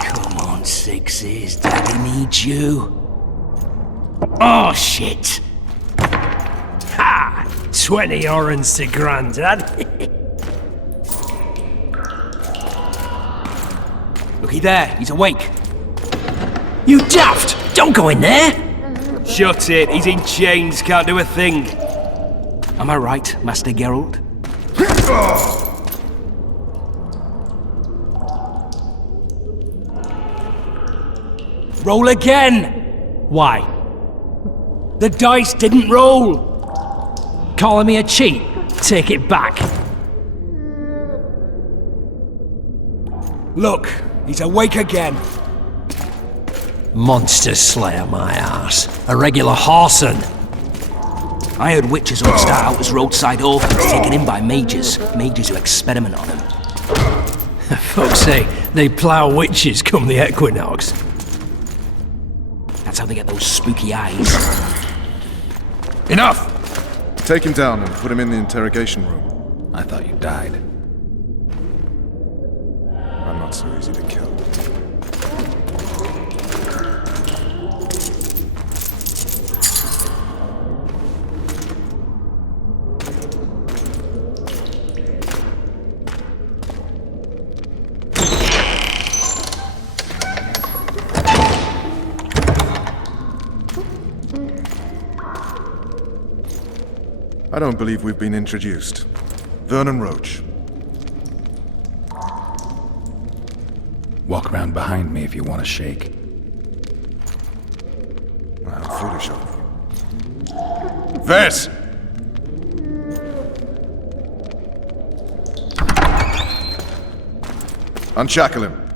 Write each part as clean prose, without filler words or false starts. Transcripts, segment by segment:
Come on, Sixes. Daddy needs you. Oh, shit! Ha! 20 orange to Grandad. Looky there, he's awake. You daft! Don't go in there! Shut it, he's in chains, can't do a thing. Am I right, Master Geralt? Roll again! Why? The dice didn't roll! Calling me a cheat? Take it back. Look, he's awake again. Monster Slayer, my ass. A regular horson. I heard witches all start out as roadside orphans taken in by mages. Mages who experiment on them. Folks say they plough witches come the equinox. That's how they get those spooky eyes. Enough! Take him down and put him in the interrogation room. I thought you died. I'm not so easy to kill. I don't believe we've been introduced. Vernon Roach. Walk around behind me if you want to shake. How foolish of me. Vess! Unshackle him.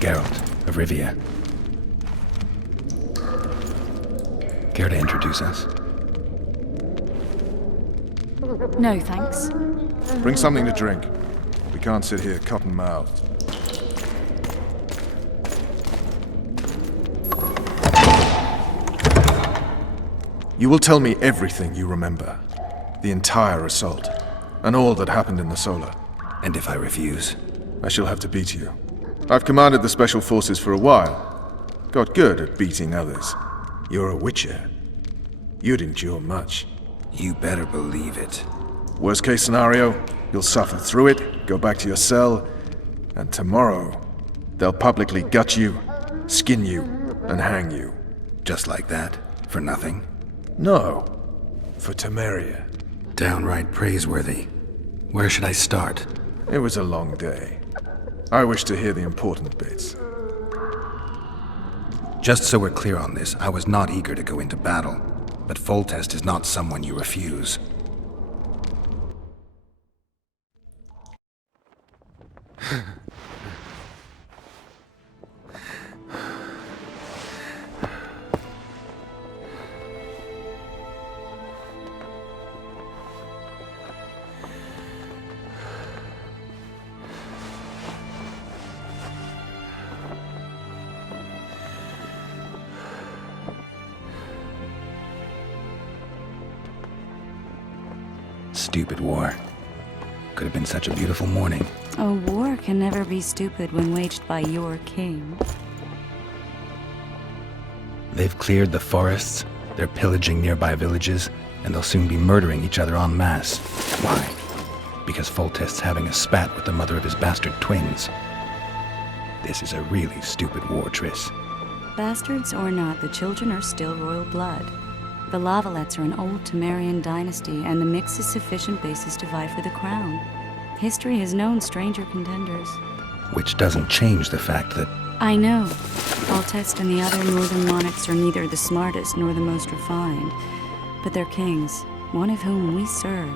Geralt of Rivia. Care to introduce us? No, thanks. Bring something to drink. We can't sit here cotton-mouthed. You will tell me everything you remember. The entire assault. And all that happened in the Solar. And if I refuse? I shall have to beat you. I've commanded the Special Forces for a while. Got good at beating others. You're a Witcher. You'd endure much. You better believe it. Worst case scenario, you'll suffer through it, go back to your cell, and tomorrow, they'll publicly gut you, skin you, and hang you. Just like that? For nothing? No. For Temeria. Downright praiseworthy. Where should I start? It was a long day. I wish to hear the important bits. Just so we're clear on this, I was not eager to go into battle, but Foltest is not someone you refuse. Stupid war. Could have been such a beautiful morning. A war can never be stupid when waged by your king. They've cleared the forests, they're pillaging nearby villages, and they'll soon be murdering each other en masse. Why? Because Foltest's having a spat with the mother of his bastard twins. This is a really stupid war, Triss. Bastards or not, the children are still royal blood. The Lavalettes are an old Temerian dynasty, and the mix is sufficient basis to vie for the crown. History has known stranger contenders. Which doesn't change the fact that... I know. Foltest and the other northern monarchs are neither the smartest nor the most refined, but they're kings, one of whom we serve.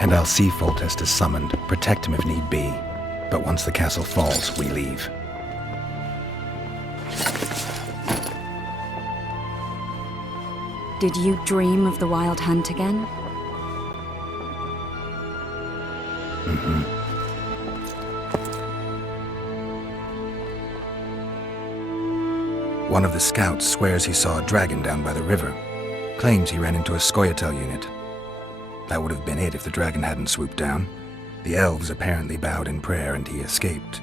And I'll see Foltest as summoned, protect him if need be. But once the castle falls, we leave. Did you dream of the Wild Hunt again? One of the scouts swears he saw a dragon down by the river. Claims he ran into a Scoia'tael unit. That would have been it if the dragon hadn't swooped down. The elves apparently bowed in prayer and he escaped.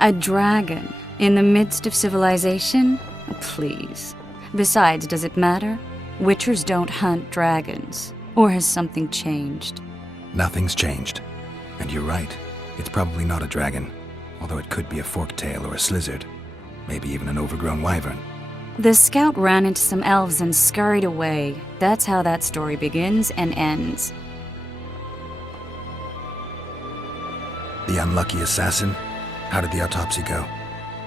A dragon? In the midst of civilization? Please. Besides, does it matter? Witchers don't hunt dragons. Or has something changed? Nothing's changed. And you're right. It's probably not a dragon. Although it could be a forktail or a slizzard. Maybe even an overgrown wyvern. The scout ran into some elves and scurried away. That's how that story begins and ends. The unlucky assassin? How did the autopsy go?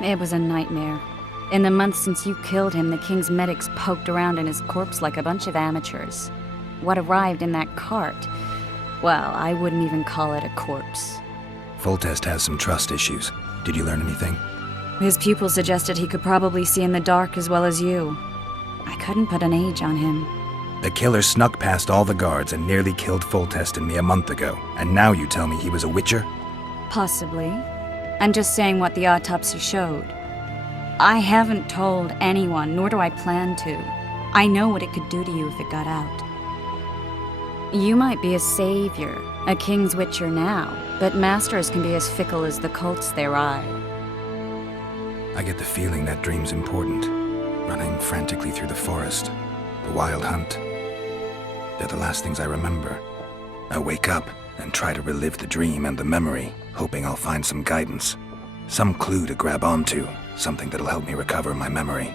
It was a nightmare. In the months since you killed him, the king's medics poked around in his corpse like a bunch of amateurs. What arrived in that cart? Well, I wouldn't even call it a corpse. Foltest has some trust issues. Did you learn anything? His pupil suggested he could probably see in the dark as well as you. I couldn't put an age on him. The killer snuck past all the guards and nearly killed Foltest and me a month ago. And now you tell me he was a witcher? Possibly. I'm just saying what the autopsy showed. I haven't told anyone, nor do I plan to. I know what it could do to you if it got out. You might be a savior, a king's witcher now, but masters can be as fickle as the colts they ride. I get the feeling that dream's important. Running frantically through the forest. The wild hunt. They're the last things I remember. I wake up and try to relive the dream and the memory, hoping I'll find some guidance. Some clue to grab onto. Something that'll help me recover my memory.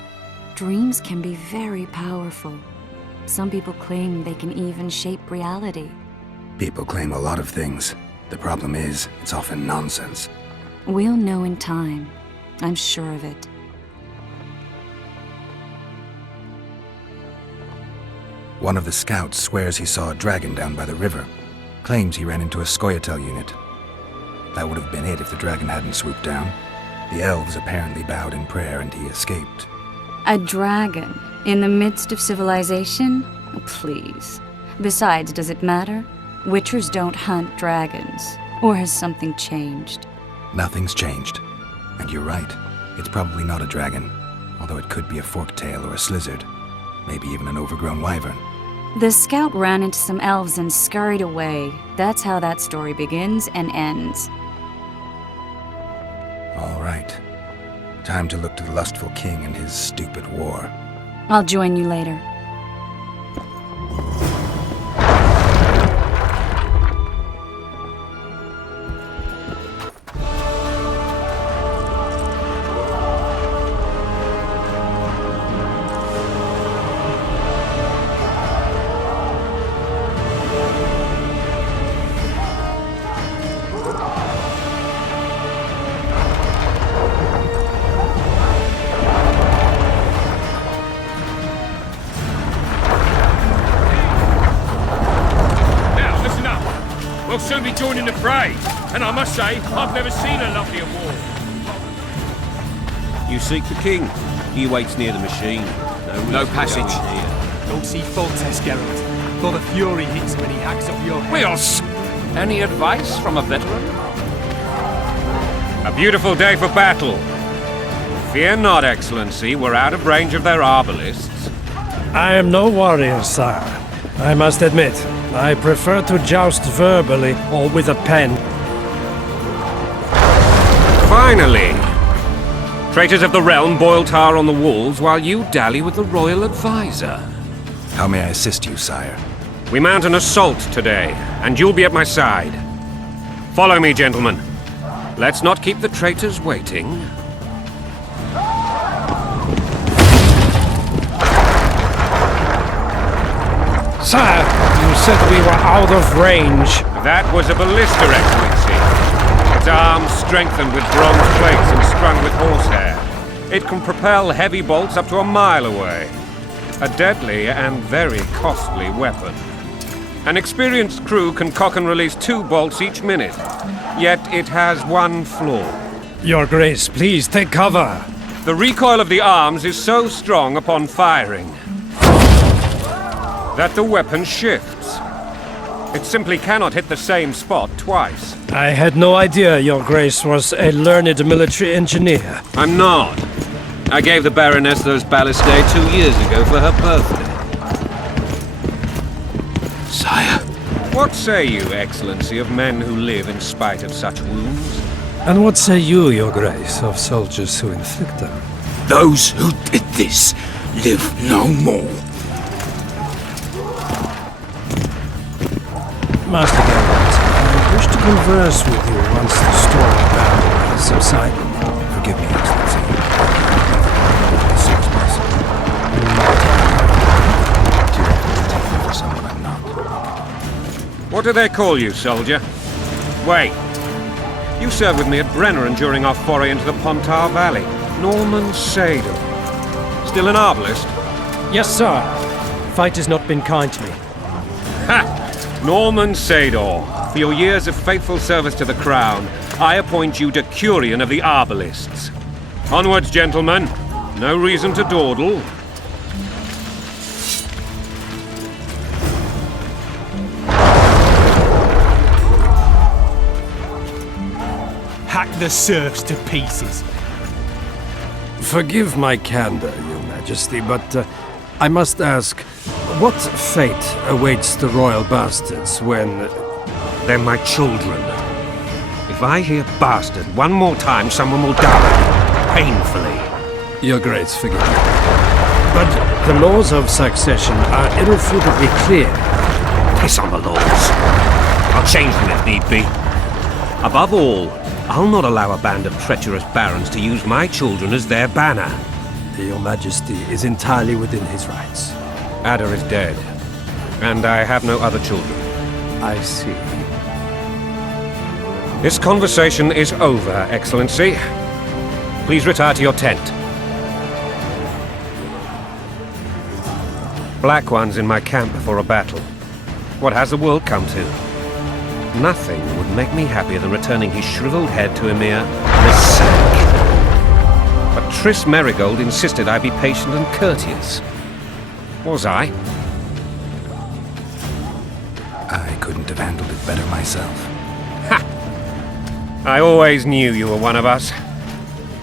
Dreams can be very powerful. Some people claim they can even shape reality. People claim a lot of things. The problem is, it's often nonsense. We'll know in time. I'm sure of it. One of the scouts swears he saw a dragon down by the river. Claims he ran into a Scoia'tael unit. That would have been it if the dragon hadn't swooped down. The elves apparently bowed in prayer and he escaped. A dragon? In the midst of civilization? Please. Besides, does it matter? Witchers don't hunt dragons. Or has something changed? Nothing's changed. And you're right. It's probably not a dragon. Although it could be a forktail or a slizzard. Maybe even an overgrown wyvern. The scout ran into some elves and scurried away. That's how that story begins and ends. All right. Time to look to the lustful king and his stupid war. I'll join you later. We'll soon be joining the fray, and I must say, I've never seen a lovelier war. You seek the king. He waits near the machine. No passage. Here. Don't see Foltest, Geralt. For the fury hits when he hacks off your head. Wheels! Any advice from a veteran? A beautiful day for battle. Fear not, Excellency. We're out of range of their arbalists. I am no warrior, sire. I must admit, I prefer to joust verbally or with a pen. Finally! Traitors of the realm boil tar on the walls while you dally with the royal advisor. How may I assist you, sire? We mount an assault today, and you'll be at my side. Follow me, gentlemen. Let's not keep the traitors waiting. Sire, you said we were out of range. That was a ballista, Excellency. Its arms strengthened with bronze plates and strung with horsehair. It can propel heavy bolts up to a mile away. A deadly and very costly weapon. An experienced crew can cock and release 2 bolts each minute. Yet it has one flaw. Your Grace, please take cover. The recoil of the arms is so strong upon firing that the weapon shifts. It simply cannot hit the same spot twice. I had no idea Your Grace was a learned military engineer. I'm not. I gave the Baroness those ballistae 2 years ago for her birthday. Sire. What say you, Excellency, of men who live in spite of such wounds? And what say you, Your Grace, of soldiers who inflict them? Those who did this live no more. Master Geralt, I wish to converse with you once the storm of battle has subsided. Forgive me, Excellency. As soon as possible. Too often I take me for someone I'm not. What do they call you, soldier? Wait. You served with me at Brenneran during our foray into the Pontar Valley. Norman Sador. Still an arbalist? Yes, sir. Fate has not been kind to me. Ha! Norman Sador. For your years of faithful service to the Crown, I appoint you Decurion of the Arbalists. Onwards, gentlemen. No reason to dawdle. Hack the serfs to pieces. Forgive my candor, Your Majesty, but I must ask, what fate awaits the royal bastards when... They're my children. If I hear bastard one more time, someone will die. Painfully. Your Grace, forgive me. But the laws of succession are irrefutably clear. Piss on the laws. I'll change them if need be. Above all, I'll not allow a band of treacherous barons to use my children as their banner. Your Majesty is entirely within his rights. Ada is dead, and I have no other children. I see. This conversation is over, Excellency. Please retire to your tent. Black One's in my camp before a battle. What has the world come to? Nothing would make me happier than returning his shriveled head to Emir Lissac. But Triss Merigold insisted I be patient and courteous. Was I? I couldn't have handled it better myself. Ha! I always knew you were one of us.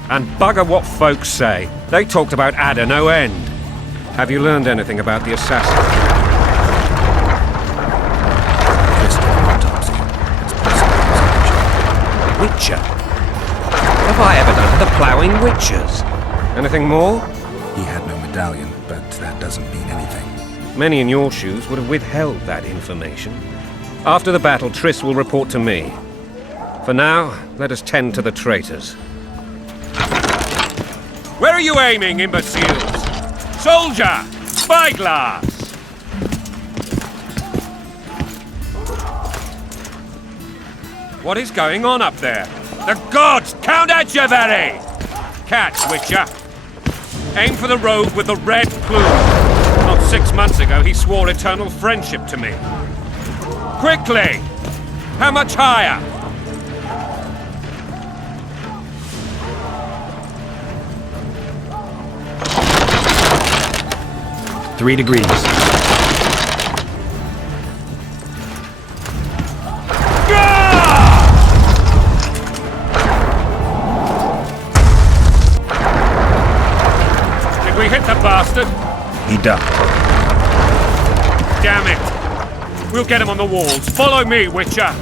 And bugger what folks say. They talked about Ada no end. Have you learned anything about the assassin? Just an autopsy. It's possible. Witcher? What have I ever done to the ploughing witchers? Anything more? He had no medallion, but that doesn't mean anything. Many in your shoes would have withheld that information. After the battle, Triss will report to me. For now, let us tend to the traitors. Where are you aiming, imbeciles? Soldier! Spyglass! What is going on up there? The gods! Count Etcheverry! Catch, Witcher! Aim for the rogue with the red plume. Not 6 months ago, he swore eternal friendship to me. Quickly! How much higher? 3 degrees. Did we hit the bastard? He ducked. Damn it! We'll get him on the walls. Follow me, Witcher!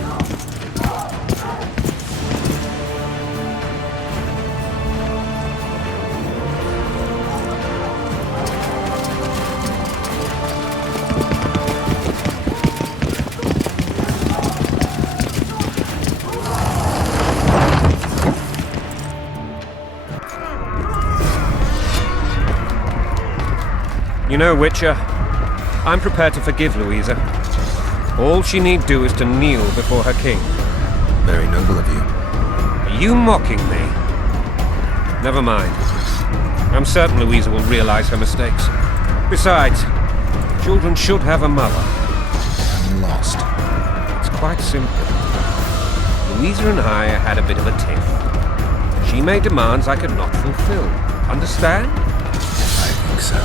You know, Witcher, I'm prepared to forgive Louisa. All she need do is to kneel before her king. Very noble of you. Are you mocking me? Never mind. I'm certain Louisa will realize her mistakes. Besides, children should have a mother. I'm lost. It's quite simple. Louisa and I had a bit of a tiff. She made demands I could not fulfill. Understand? I think so.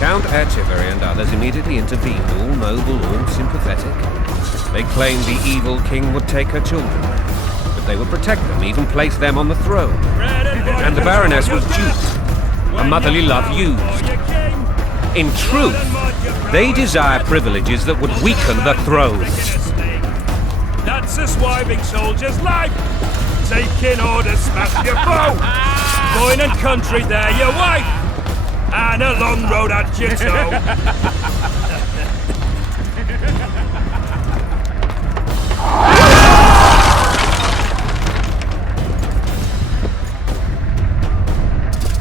Count Etcheverry and others immediately intervened, all noble, all sympathetic. They claimed the evil king would take her children, but they would protect them, even place them on the throne. And the Baroness was duped. a motherly love used. In truth, they desire privileges that would weaken the throne. That's a swiving soldier's life. Taking orders, smash your foe. Going and country, there your wife. And a long road at your toe.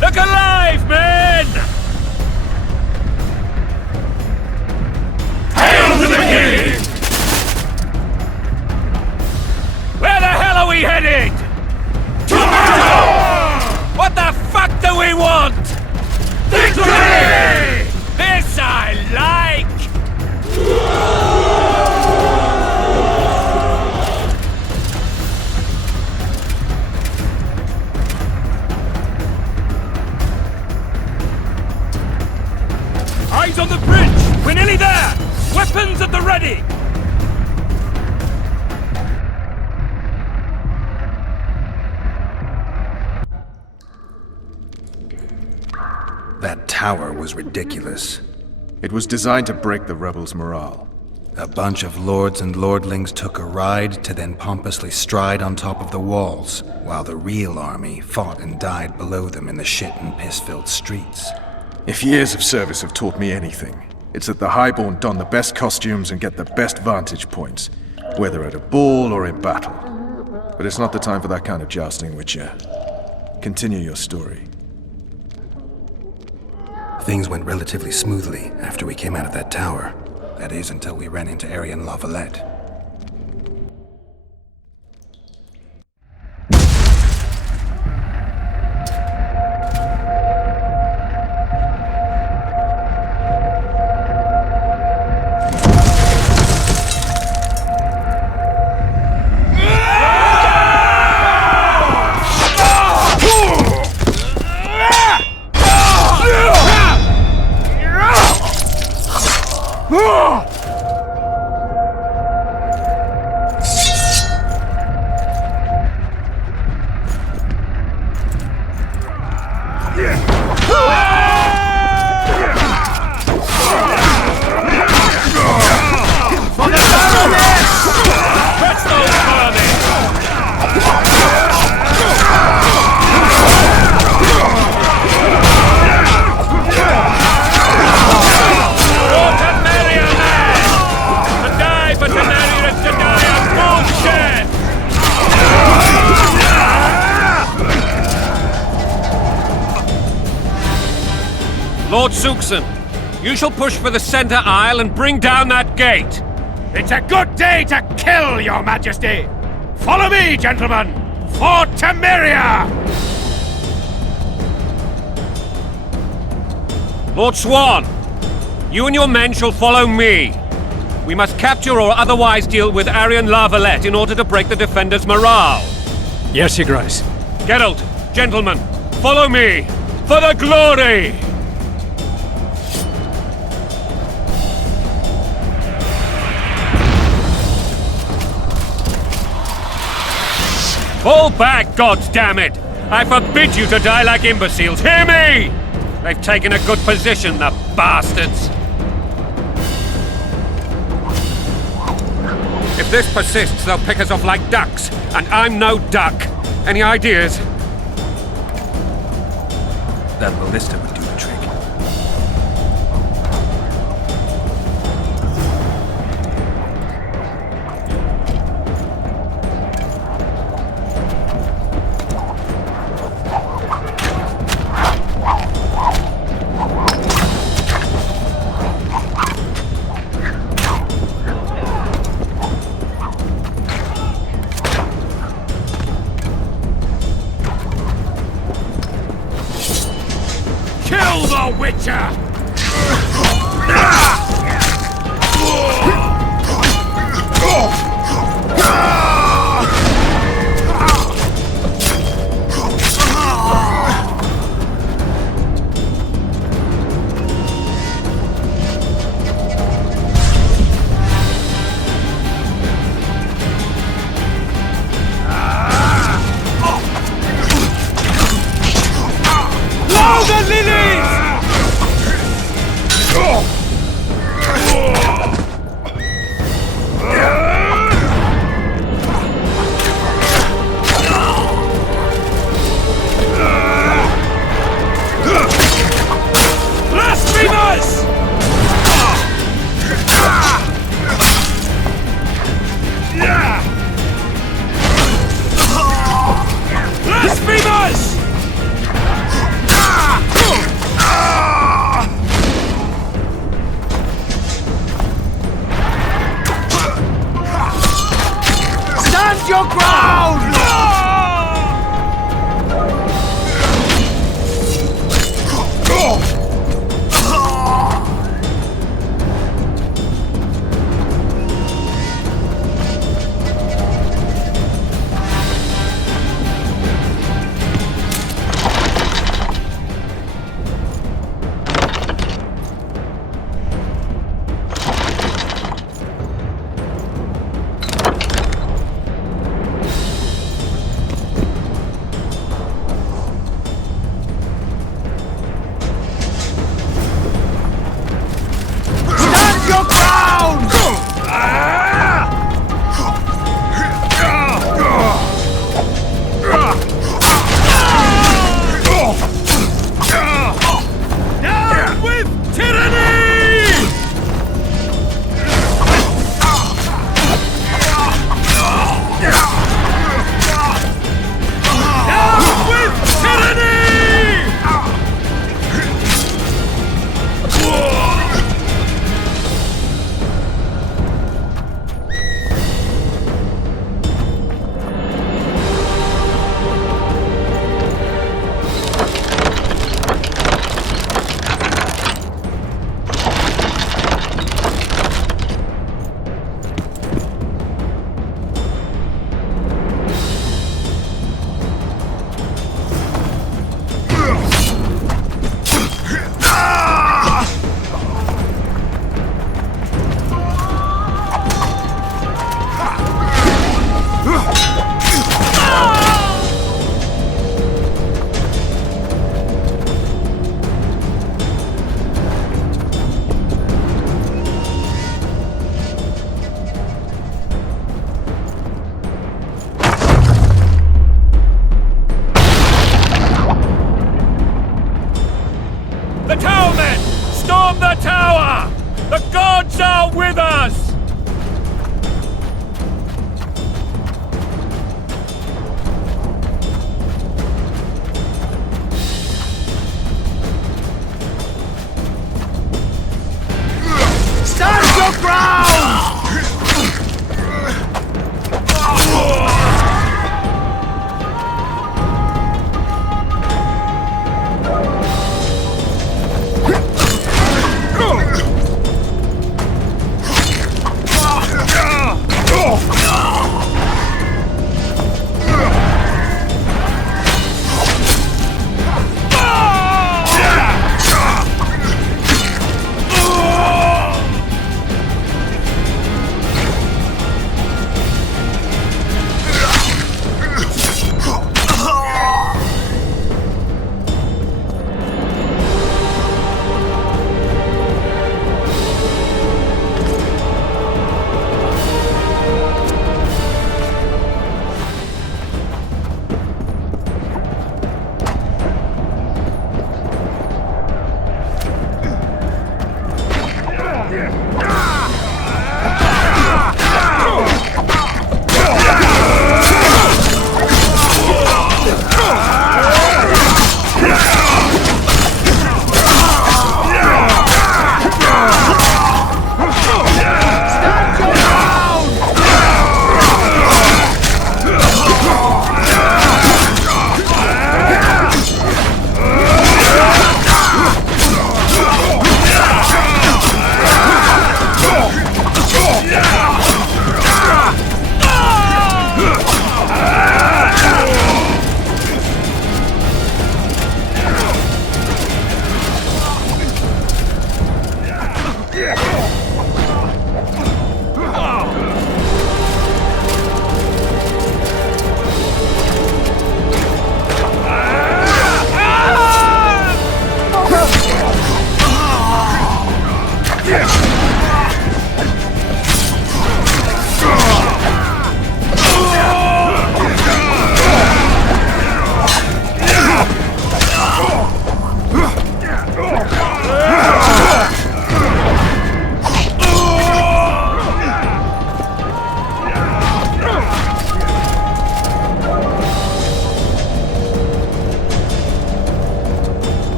Look alive, men! Hail to the king! Where the hell are we headed? Tomorrow! What the fuck do we want? Victory! This I like! Eyes on the bridge! We're nearly there! Weapons at the ready! That tower was ridiculous. It was designed to break the rebels' morale. A bunch of lords and lordlings took a ride to then pompously stride on top of the walls, while the real army fought and died below them in the shit and piss-filled streets. If years of service have taught me anything, it's that the Highborn don the best costumes and get the best vantage points, whether at a ball or in battle. But it's not the time for that kind of jousting, Witcher. Continue your story. Things went relatively smoothly after we came out of that tower. That is, until we ran into Aryan Lavalette. Lord Suxon, you shall push for the center aisle and bring down that gate. It's a good day to kill, your majesty! Follow me, gentlemen! For Temeria! Lord Swan, you and your men shall follow me. We must capture or otherwise deal with Aryan Lavalette in order to break the defenders' morale. Yes, Your Grace. Geralt, gentlemen, follow me! For the glory! Fall back, goddammit! I forbid you to die like imbeciles, hear me! They've taken a good position, the bastards! If this persists, they'll pick us off like ducks, and I'm no duck. Any ideas? That ballista would do the trick. Kill the Witcher! Logan Stand your ground!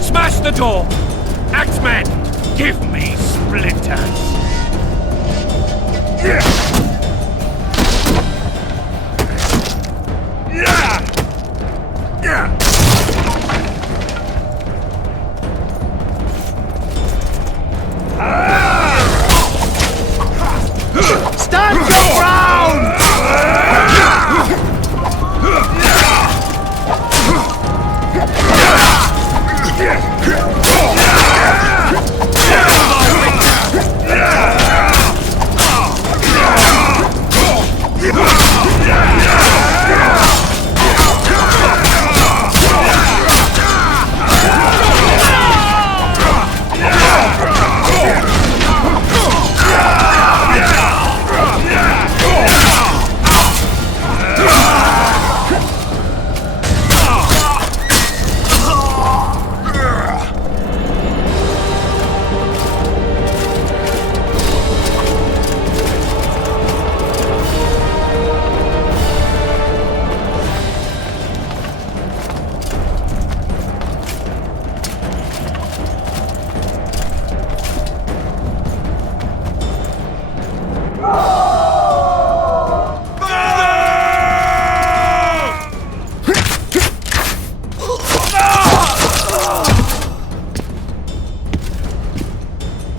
Smash the door! Axemen, give me splinters! Stand your ground!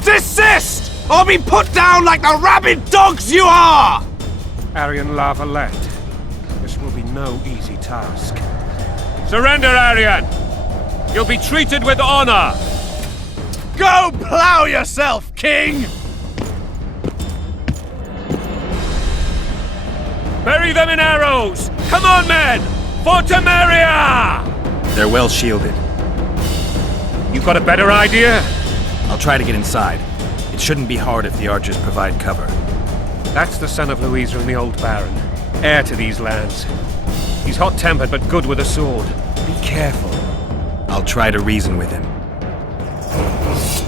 Desist! Or be put down like the rabid dogs you are! Aryan Lavalette, this will be no easy task. Surrender, Aryan! You'll be treated with honor! Go plow yourself, King! Bury them in arrows! Come on, men! For Temeria! They're well shielded. You got a better idea? I'll try to get inside. It shouldn't be hard if the archers provide cover. That's the son of Louisa and the old Baron, heir to these lands. He's hot-tempered but good with a sword. Be careful. I'll try to reason with him.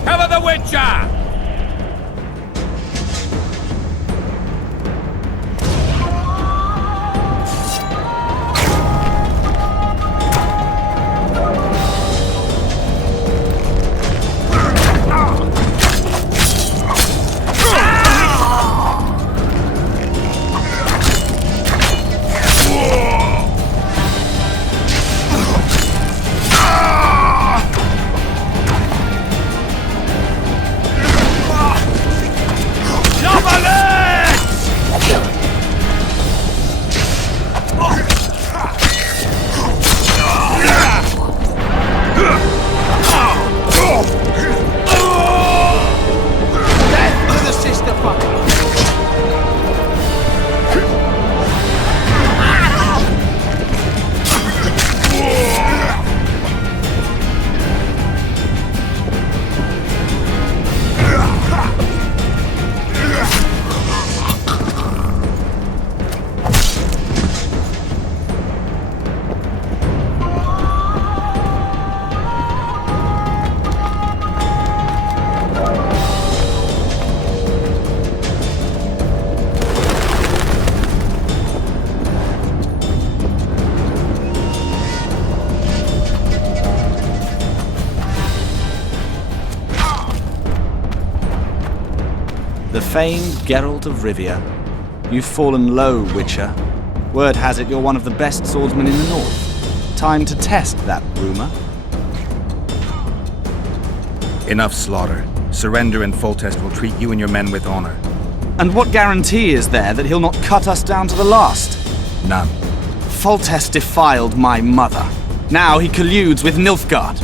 Cover the Witcher! The famed Geralt of Rivia. You've fallen low, Witcher. Word has it you're one of the best swordsmen in the north. Time to test that rumor. Enough slaughter. Surrender and Foltest will treat you and your men with honor. And what guarantee is there that he'll not cut us down to the last? None. Foltest defiled my mother. Now he colludes with Nilfgaard.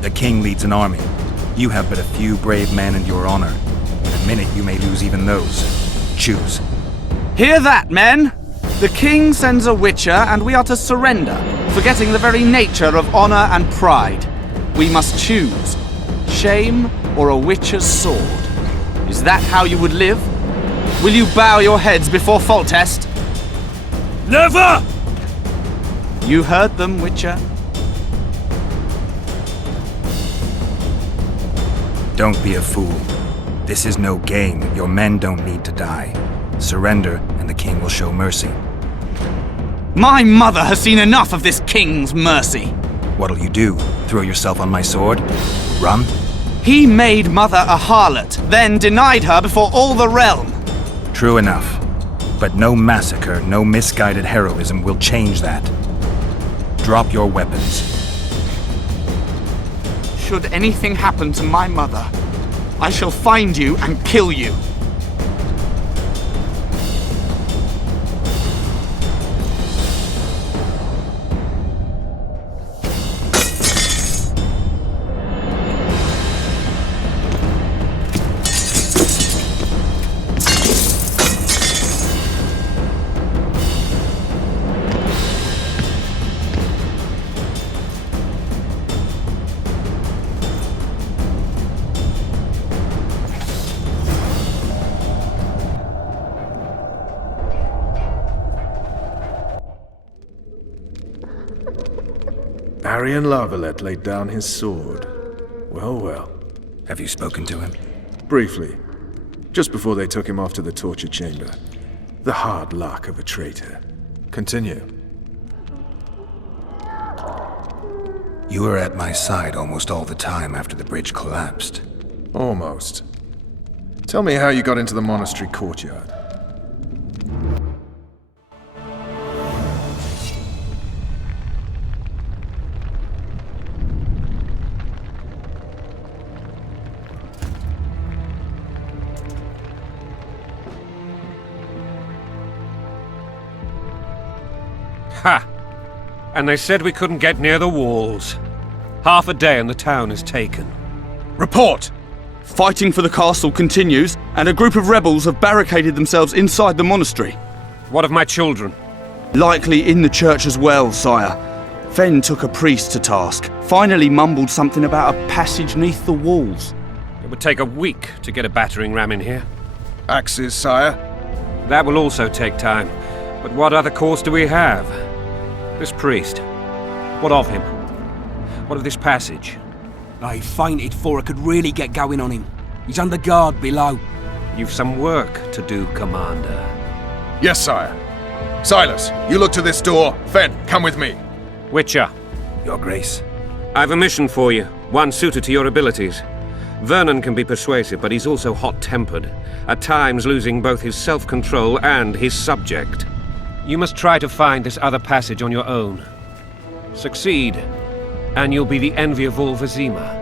The king leads an army. You have but a few brave men and your honor. In a minute you may lose even those. Choose. Hear that, men! The king sends a Witcher, and we are to surrender, forgetting the very nature of honor and pride. We must choose. Shame or a Witcher's sword. Is that how you would live? Will you bow your heads before Foltest? Never! You heard them, Witcher. Don't be a fool. This is no game. Your men don't need to die. Surrender, and the king will show mercy. My mother has seen enough of this king's mercy. What'll you do? Throw yourself on my sword? Run? He made Mother a harlot, then denied her before all the realm. True enough. But no massacre, no misguided heroism will change that. Drop your weapons. Should anything happen to my mother, I shall find you and kill you. Arian Lavalette laid down his sword. Well, well. Have you spoken to him? Briefly. Just before they took him off to the torture chamber. The hard luck of a traitor. Continue. You were at my side almost all the time after the bridge collapsed. Almost. Tell me how you got into the monastery courtyard. Ha! And they said we couldn't get near the walls. Half a day and the town is taken. Report! Fighting for the castle continues, and a group of rebels have barricaded themselves inside the monastery. What of my children? Likely in the church as well, sire. Fen took a priest to task, finally mumbled something about a passage neath the walls. It would take a week to get a battering ram in here. Axes, sire? That will also take time. But what other course do we have? This priest. What of him? What of this passage? I fainted before I could really get going on him. He's under guard below. You've some work to do, Commander. Yes, sire. Silas, you look to this door. Fen, come with me. Witcher. Your Grace. I've a mission for you, one suited to your abilities. Vernon can be persuasive, but he's also hot-tempered, at times losing both his self-control and his subject. You must try to find this other passage on your own. Succeed, and you'll be the envy of all Vizima.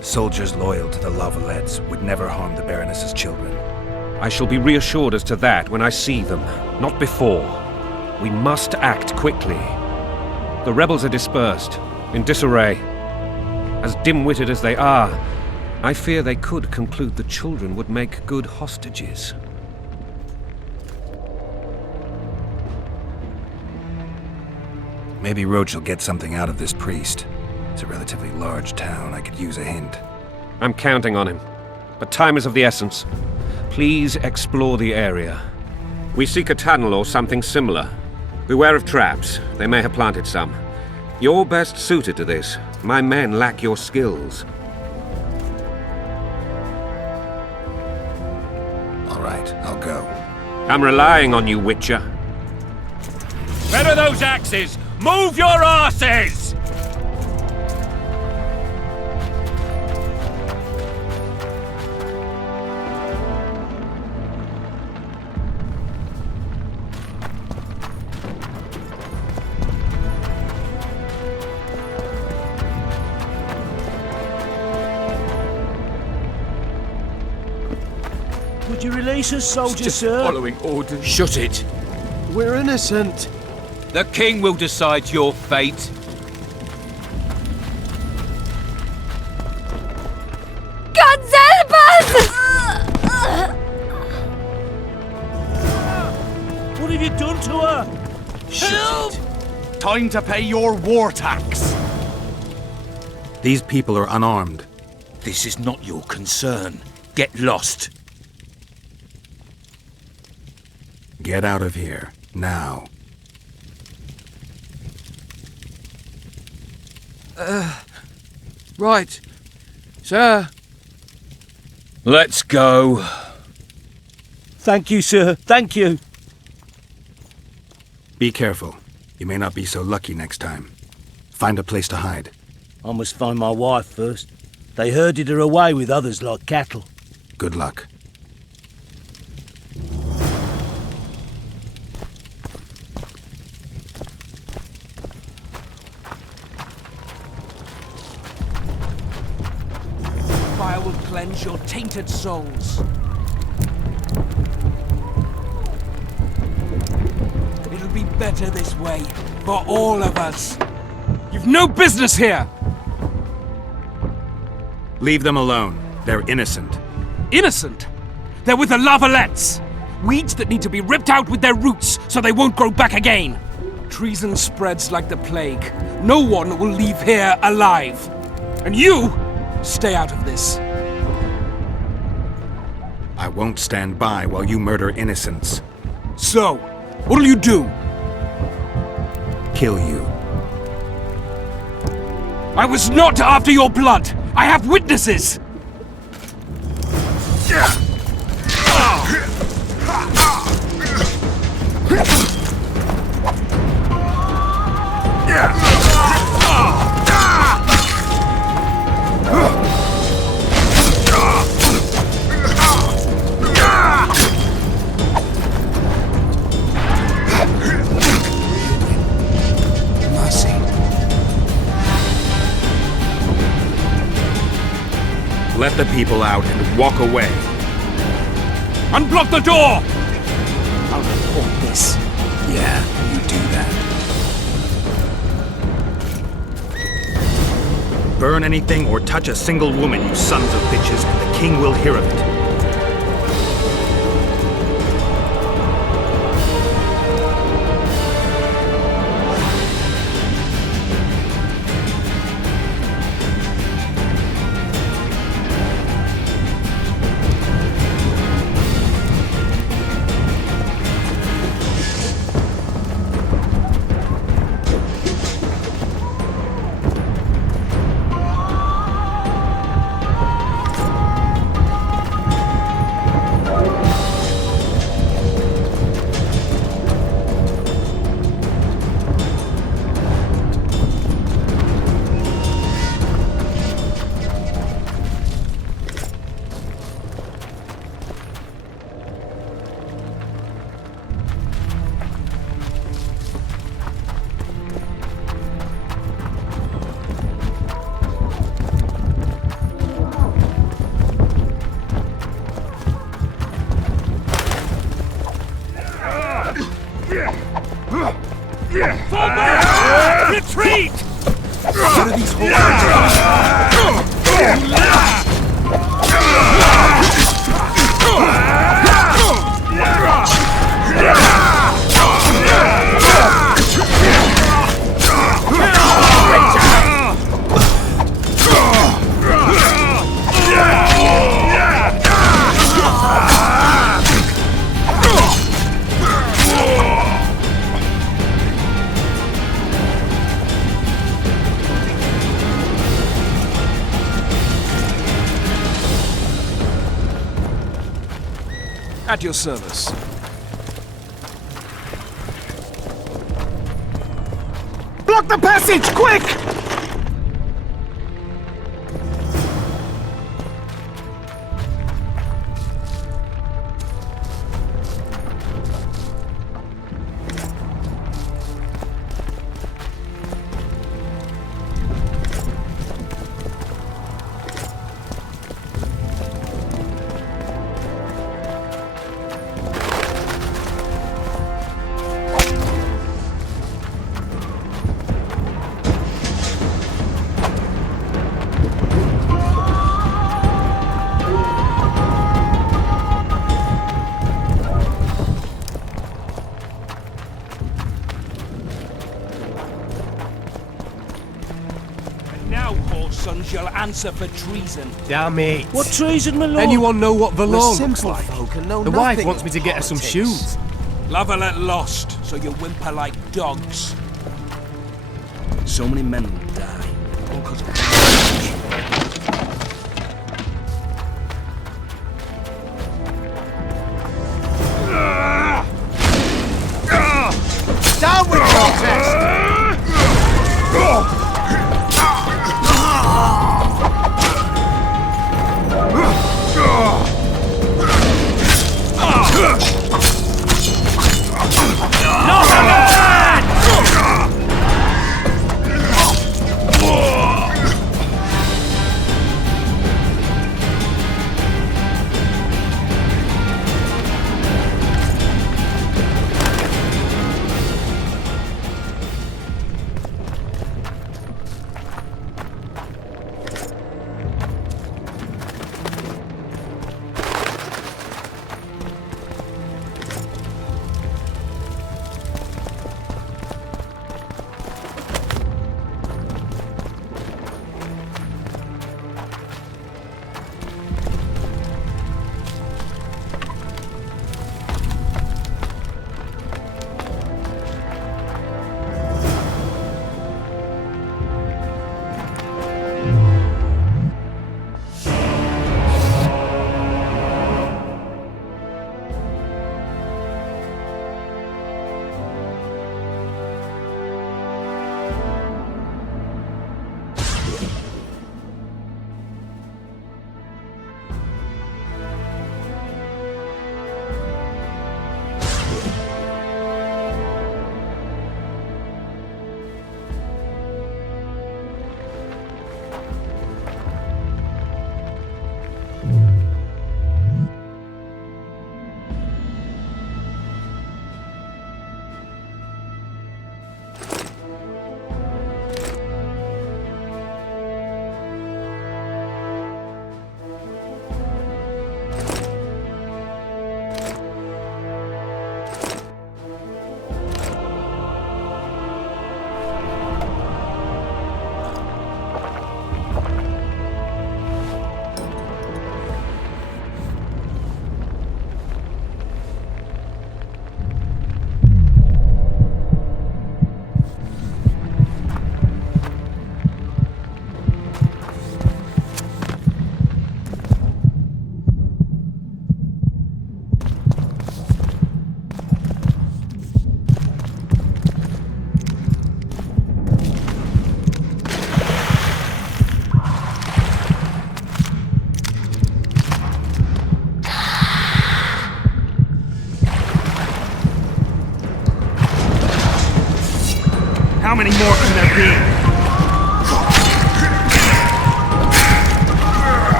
Soldiers loyal to the Lavalettes would never harm the Baroness's children. I shall be reassured as to that when I see them, not before. We must act quickly. The rebels are dispersed, in disarray. As dim-witted as they are, I fear they could conclude the children would make good hostages. Maybe Roach will get something out of this priest. It's a relatively large town. I could use a hint. I'm counting on him. But time is of the essence. Please explore the area. We seek a tunnel or something similar. Beware of traps. They may have planted some. You're best suited to this. My men lack your skills. All right, I'll go. I'm relying on you, Witcher. Where are those axes? Move your arses! Would you release us, soldier, Just sir? following orders. Shut it. We're innocent. The king will decide your fate. God help us! What have you done to her? Shut it. Time to pay your war tax. These people are unarmed. This is not your concern. Get lost. Get out of here, now. Right, sir. Let's go. Thank you, sir. Thank you. Be careful. You may not be so lucky next time. Find a place to hide. I must find my wife first. They herded her away with others like cattle. Good luck. Fire will cleanse your tainted souls. It'll be better this way, for all of us. You've no business here! Leave them alone. They're innocent. Innocent? They're with the Lavalettes! Weeds that need to be ripped out with their roots so they won't grow back again! Treason spreads like the plague. No one will leave here alive. And you, stay out of this. I won't stand by while you murder innocents. So, what'll you do? Kill you. I was not after your blood! I have witnesses! Let the people out and walk away. Unblock the door! I'll report this. Yeah, you do that. Burn anything or touch a single woman, you sons of bitches, and the king will hear of it. Fall back! Retreat! What are these At your service. Block the passage, quick! Sons, you'll answer for treason. Damn it. What treason, my lord? Anyone know what We're Valor looks simple like? folk and know The wife nothing wants me of to get her some politics. shoes. Lavalette lost, so you whimper like dogs. So many men will die, all because of Down with protest!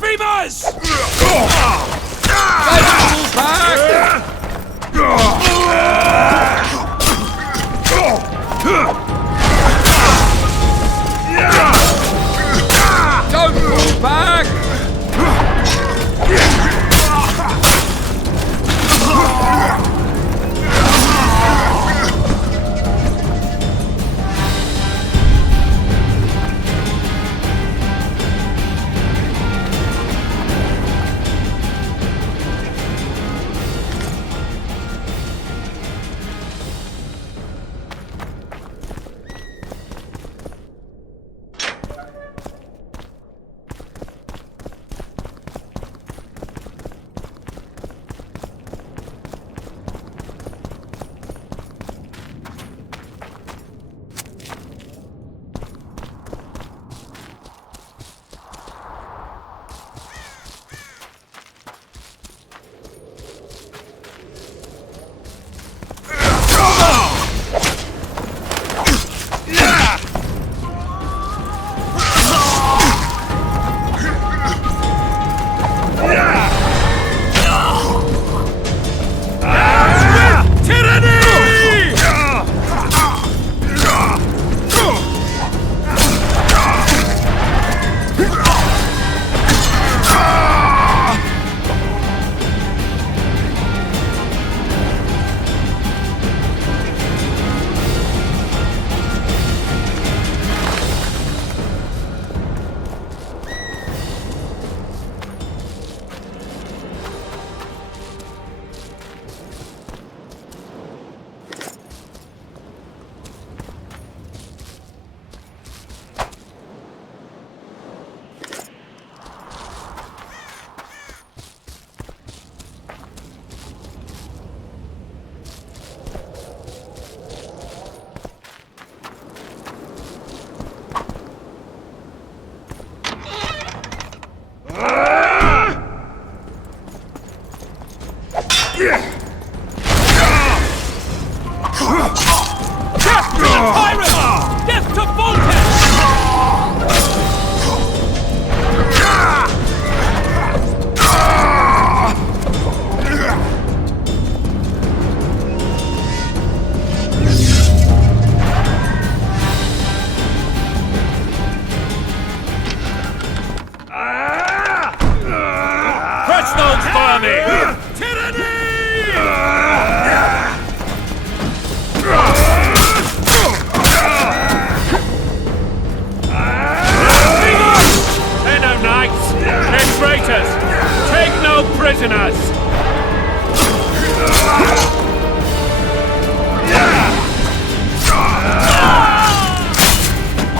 blasphemers! Don't fall back!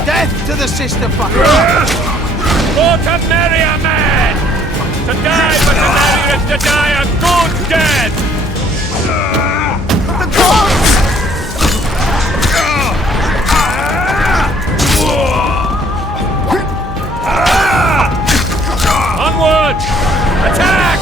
Death to the sister fucker! For to marry a man! To die but to marry is to die a good death! The gods! Onward! Attack!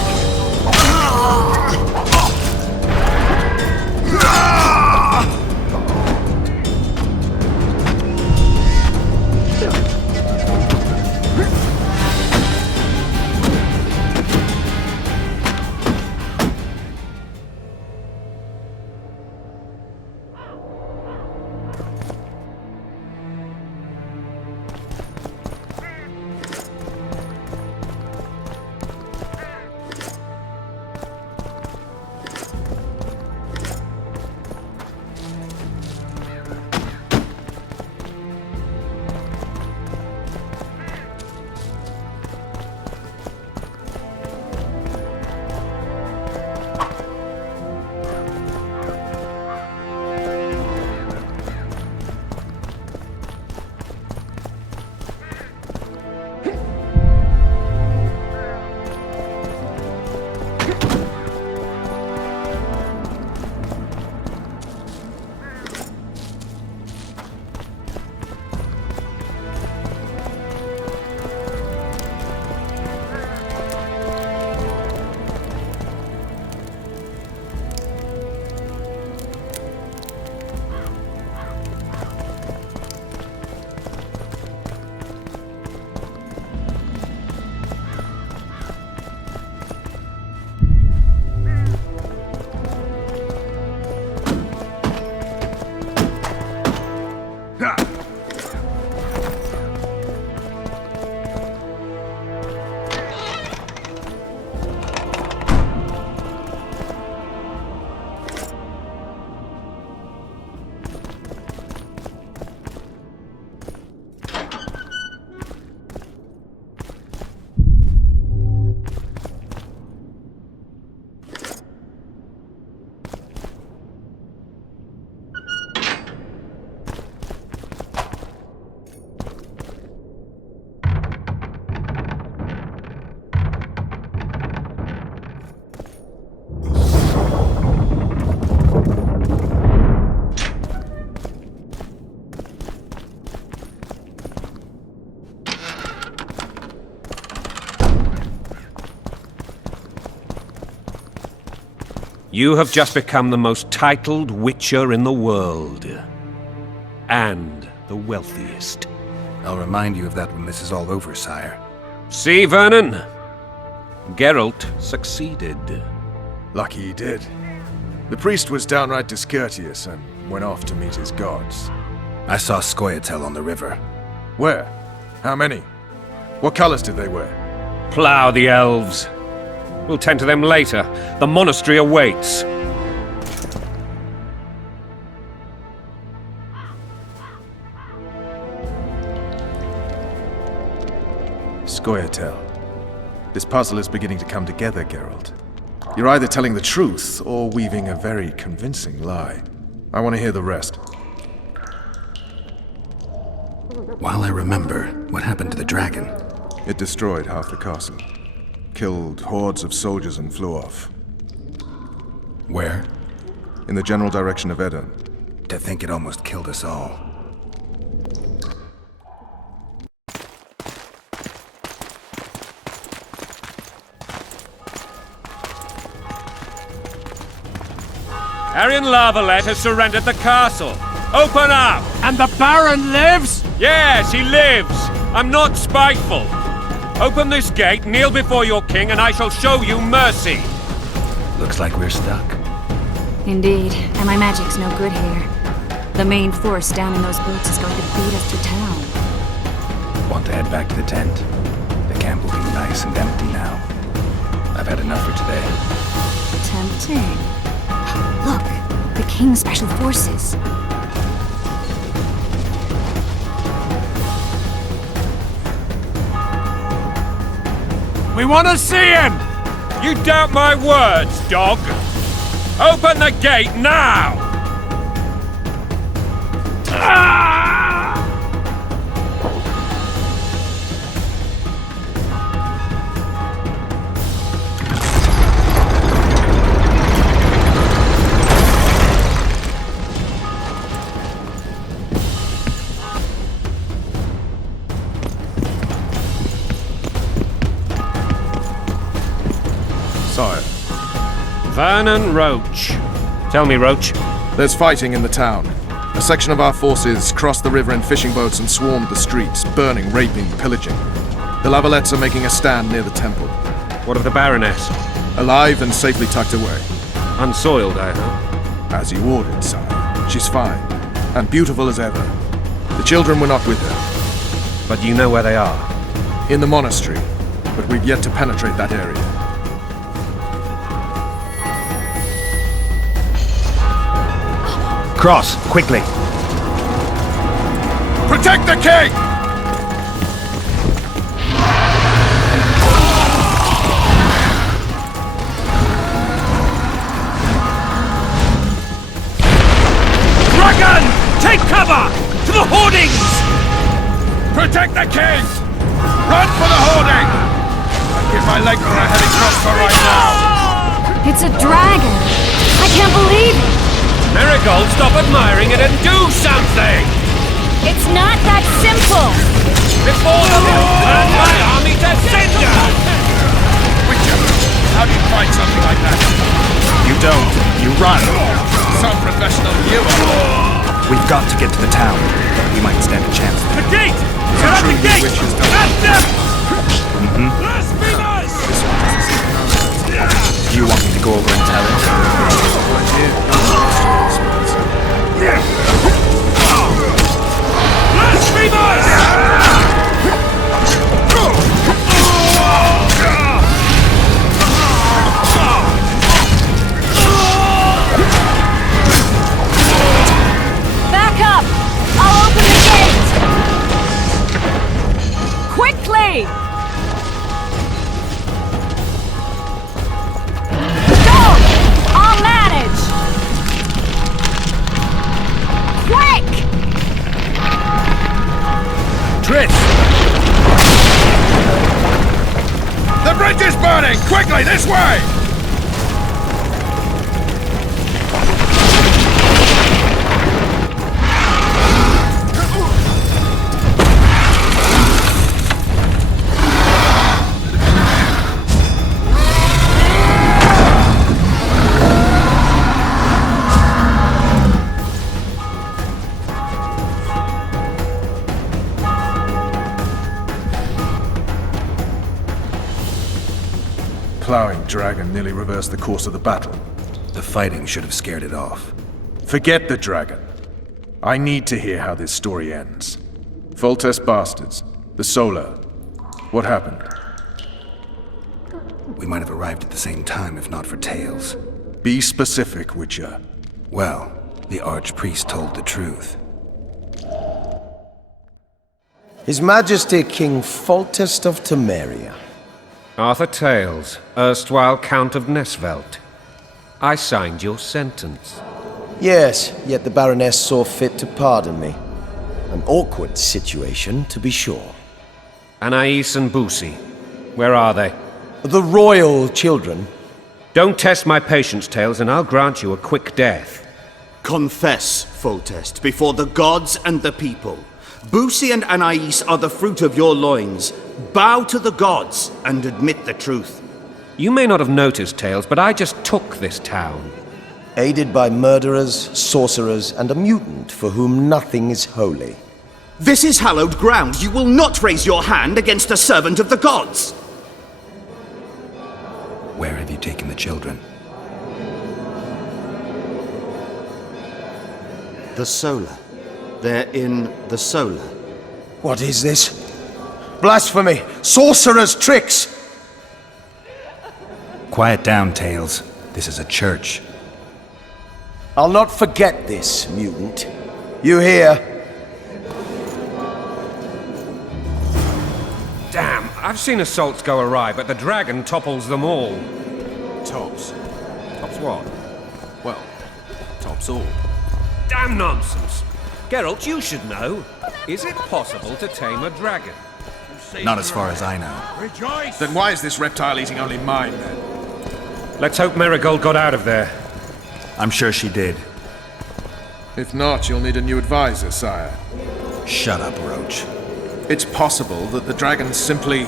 You have just become the most titled witcher in the world. And the wealthiest. I'll remind you of that when this is all over, sire. See, Vernon? Geralt succeeded. Lucky he did. The priest was downright discourteous and went off to meet his gods. I saw Scoia'tael on the river. Where? How many? What colors did they wear? Plough the elves. We'll tend to them later. The monastery awaits. Scoia'tael. This puzzle is beginning to come together, Geralt. You're either telling the truth or weaving a very convincing lie. I want to hear the rest. While I remember, what happened to the dragon? It destroyed half the castle. Killed hordes of soldiers and flew off. Where? In the general direction of Edern. To think it almost killed us all. Arian Lavalette has surrendered the castle. Open up! And the Baron lives? Yes, he lives. I'm not spiteful. Open this gate, kneel before your king, and I shall show you mercy. Looks like we're stuck. Indeed, and my magic's no good here. The main force down in those boats is going to beat us to town. Want to head back to the tent? The camp will be nice and empty now. I've had enough for today. Tempting. Look, the King's Special Forces. We want to see him! You doubt my words, dog! Open the gate now! Sire. Vernon Roach. Tell me, Roach. There's fighting in the town. A section of our forces crossed the river in fishing boats and swarmed the streets, burning, raping, pillaging. The Lavalettes are making a stand near the temple. What of the Baroness? Alive and safely tucked away. Unsoiled, I hope. As you ordered, sire. She's fine, and beautiful as ever. The children were not with her. But you know where they are? In the monastery, but we've yet to penetrate that area. Cross, quickly! Protect the king! Dragon! Take cover! To the hoardings! Protect the king! Run for the hoarding! I'd give my leg for a heavy crossbow right now! It's a dragon! I can't believe it! Marigold, stop admiring it and do something! It's not that simple! Before the turn my army to cinder! Witcher, how do you fight something like that? You don't. You run. Some professional you are. We've got to get to the town. We might stand a chance there. The gate! Get at the gate! At them! Blasphemers! Do you want me to go over and tell it? Back up! I'll open the gate! Quickly! Go! I'll manage! Quick! Trish! The bridge is burning! Quickly, this way! plowing dragon nearly reversed the course of the battle. The fighting should have scared it off. Forget the dragon. I need to hear how this story ends. Foltest bastards. The Solar. What happened? We might have arrived at the same time if not for Tales. Be specific, Witcher. Well, the Archpriest told the truth. His Majesty King Foltest of Temeria. Arthur Tales, erstwhile Count of Nesvelt. I signed your sentence. Yes, yet the Baroness saw fit to pardon me. An awkward situation, to be sure. Anais and Boussy, where are they? The royal children. Don't test my patience, Tales, and I'll grant you a quick death. Confess, Foltest, before the gods and the people. Boussy and Anais are the fruit of your loins. Bow to the gods and admit the truth. You may not have noticed, Tales, but I just took this town. Aided by murderers, sorcerers, and a mutant for whom nothing is holy. This is hallowed ground. You will not raise your hand against a servant of the gods. Where have you taken the children? The Solar. They're in the Solar. What is this? Blasphemy! Sorcerer's tricks! Quiet down, Tales. This is a church. I'll not forget this, mutant. You hear? Damn, I've seen assaults go awry, but the dragon topples them all. Tops. Tops what? Well, tops all. Damn nonsense! Geralt, you should know. Is it possible to tame a dragon? Not as far as I know. Rejoice! Then why is this reptile eating only mine, then? Let's hope Marigold got out of there. I'm sure she did. If not, you'll need a new advisor, sire. Shut up, Roach. It's possible that the dragon simply...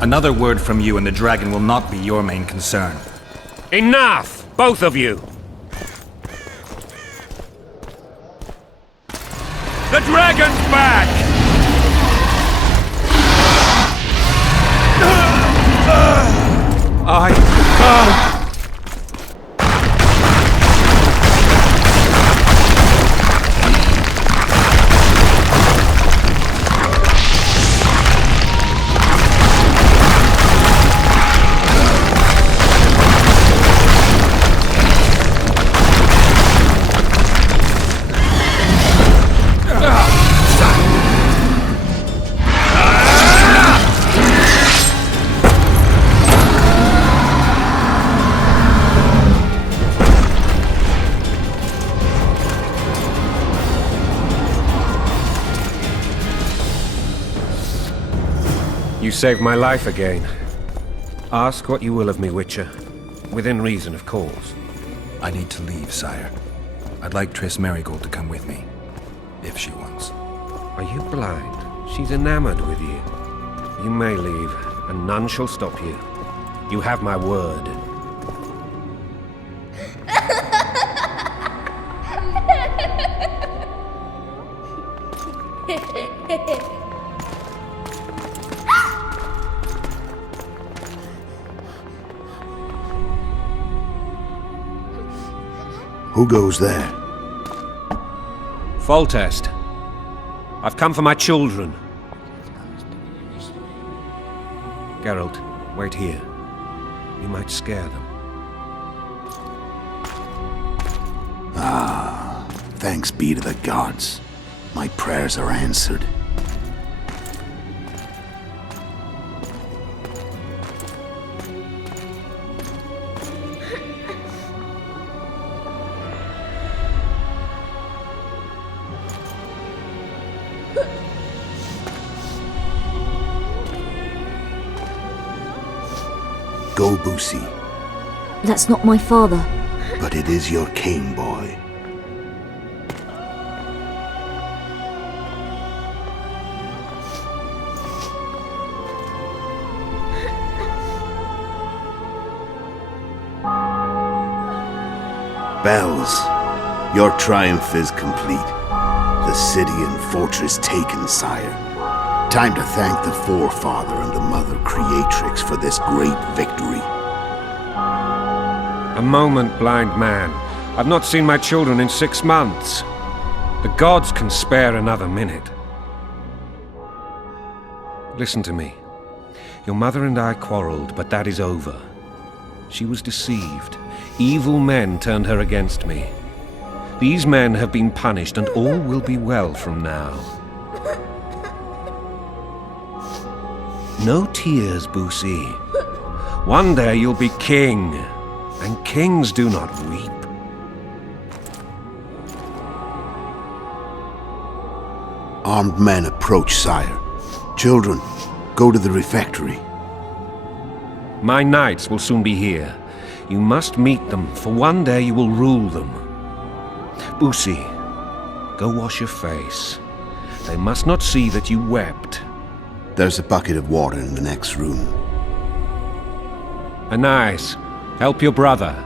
Another word from you and the dragon will not be your main concern. Enough! Both of you! The dragon's back! You saved my life again. Ask what you will of me, Witcher. Within reason, of course. I need to leave, sire. I'd like Triss Marigold to come with me, if she wants. Are you blind? She's enamored with you. You may leave, and none shall stop you. You have my word. Who goes there? Foltest. I've come for my children. Geralt, wait here. You might scare them. Ah, thanks be to the gods. My prayers are answered. Go, Boussy. That's not my father. But it is your king, boy. Bells, your triumph is complete. The city and fortress taken, sire. Time to thank the forefather and the mother creatrix for this great victory. A moment, blind man. I've not seen my children in 6 months. The gods can spare another minute. Listen to me. Your mother and I quarreled, but that is over. She was deceived. Evil men turned her against me. These men have been punished, and all will be well from now. No tears, Boosie. One day you'll be king, and kings do not weep. Armed men approach, sire. Children, go to the refectory. My knights will soon be here. You must meet them, for one day you will rule them. Boosie, go wash your face. They must not see that you wept. There's a bucket of water in the next room. Anais, help your brother.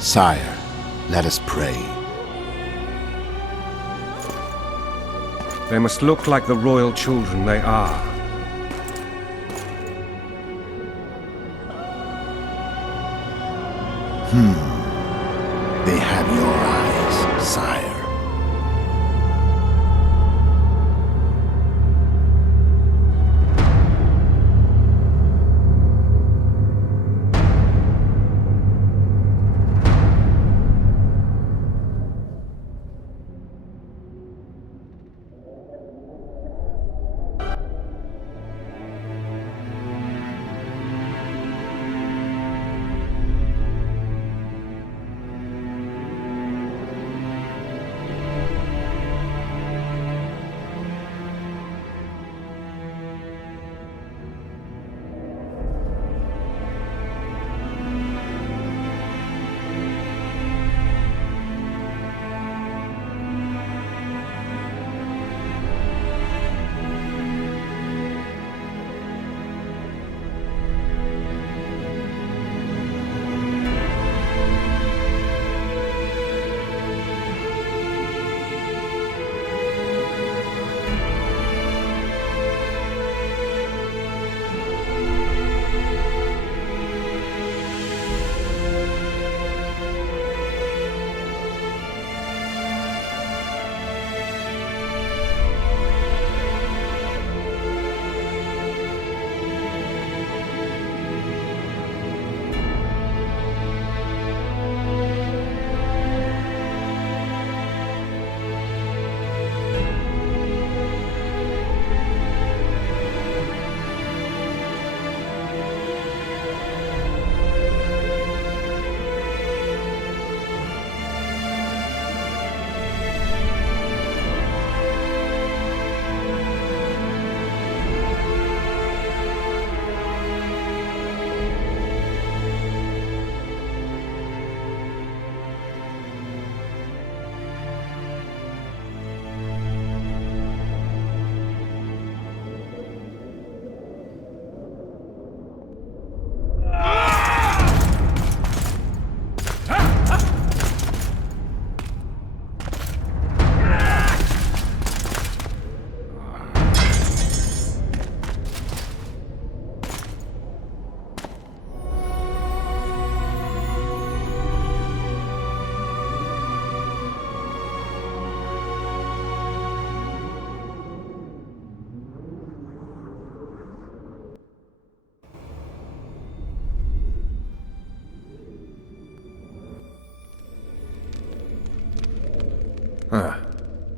Sire, let us pray. They must look like the royal children they are. They have your eyes, sire.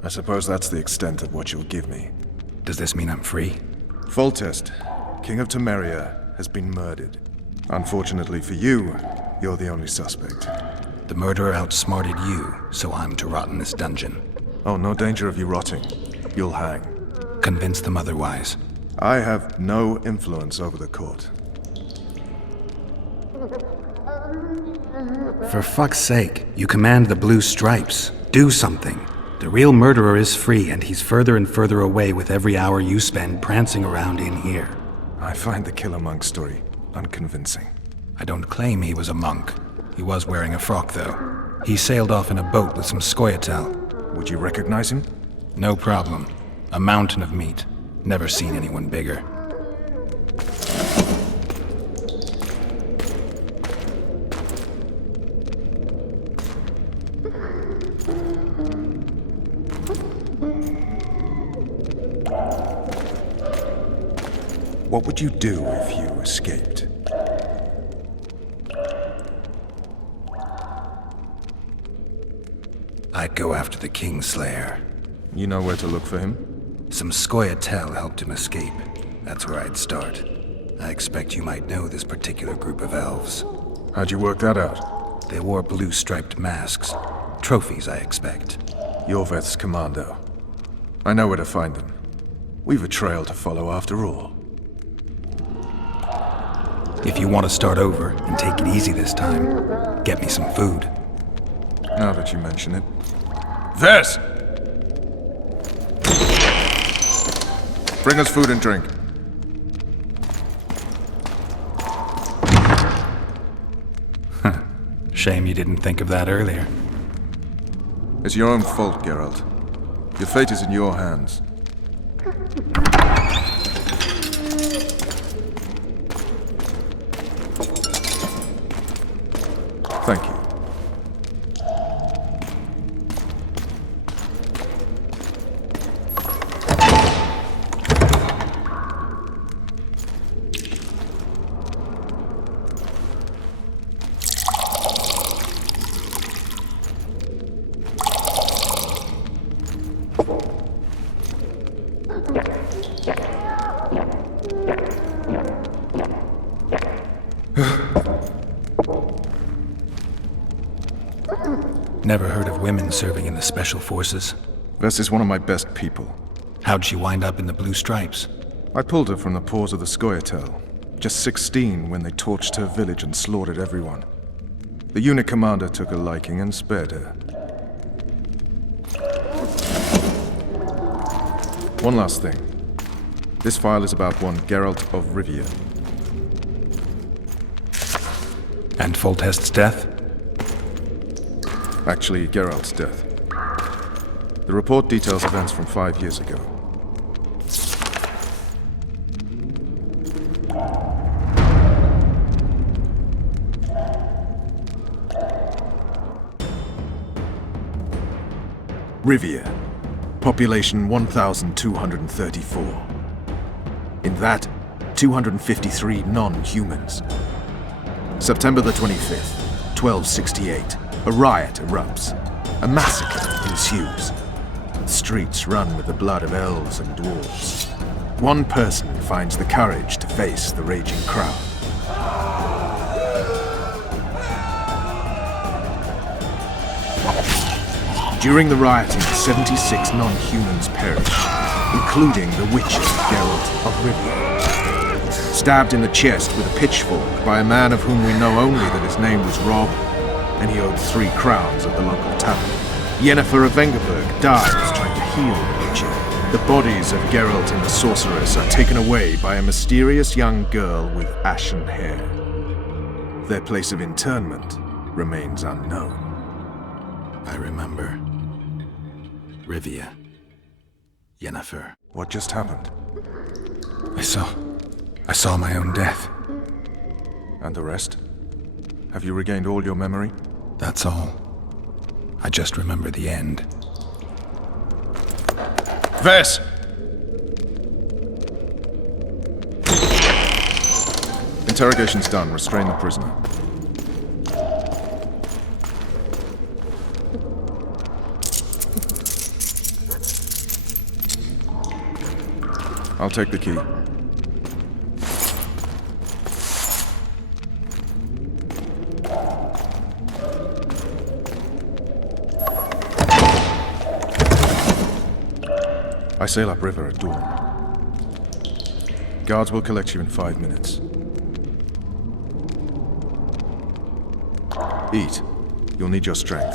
I suppose that's the extent of what you'll give me. Does this mean I'm free? Foltest, King of Temeria, has been murdered. Unfortunately for you, you're the only suspect. The murderer outsmarted you, so I'm to rot in this dungeon. Oh, no danger of you rotting. You'll hang. Convince them otherwise. I have no influence over the court. For fuck's sake, you command the blue stripes. Do something. The real murderer is free, and he's further and further away with every hour you spend prancing around in here. I find the Killer Monk story unconvincing. I don't claim he was a monk. He was wearing a frock, though. He sailed off in a boat with some Scoia'tael. Would you recognize him? No problem. A mountain of meat. Never seen anyone bigger. What would you do if you escaped? I'd go after the Kingslayer. You know where to look for him? Some Scoia'tael helped him escape. That's where I'd start. I expect you might know this particular group of elves. How'd you work that out? They wore blue-striped masks. Trophies, I expect. You're Veth's commando. I know where to find them. We've a trail to follow after all. If you want to start over and take it easy this time, get me some food. Now that you mention it. Vess! Bring us food and drink. Shame you didn't think of that earlier. It's your own fault, Geralt. Your fate is in your hands. Thank you. Never heard of women serving in the Special Forces. Vess is one of my best people. How'd she wind up in the Blue Stripes? I pulled her from the paws of the Scoia'tael. Just 16 when they torched her village and slaughtered everyone. The unit commander took a liking and spared her. One last thing. This file is about one Geralt of Rivia. And Foltest's death? Actually, Geralt's death. The report details events from 5 years ago. Rivia. Population 1,234. In that, 253 non-humans. September the 25th, 1268. A riot erupts. A massacre ensues. The streets run with the blood of elves and dwarves. One person finds the courage to face the raging crowd. During the rioting, 76 non-humans perished, including the witcher Geralt of Rivia. Stabbed in the chest with a pitchfork by a man of whom we know only that his name was Rob, and he owed 3 crowns at the local tavern. Yennefer of Vengerberg dies trying to heal the witcher. The bodies of Geralt and the sorceress are taken away by a mysterious young girl with ashen hair. Their place of internment remains unknown. I remember. Rivia. Yennefer. What just happened? I saw my own death. And the rest? Have you regained all your memory? That's all. I just remember the end. Vess! Interrogation's done. Restrain the prisoner. I'll take the key. I sail upriver at dawn. Guards will collect you in 5 minutes. Eat. You'll need your strength.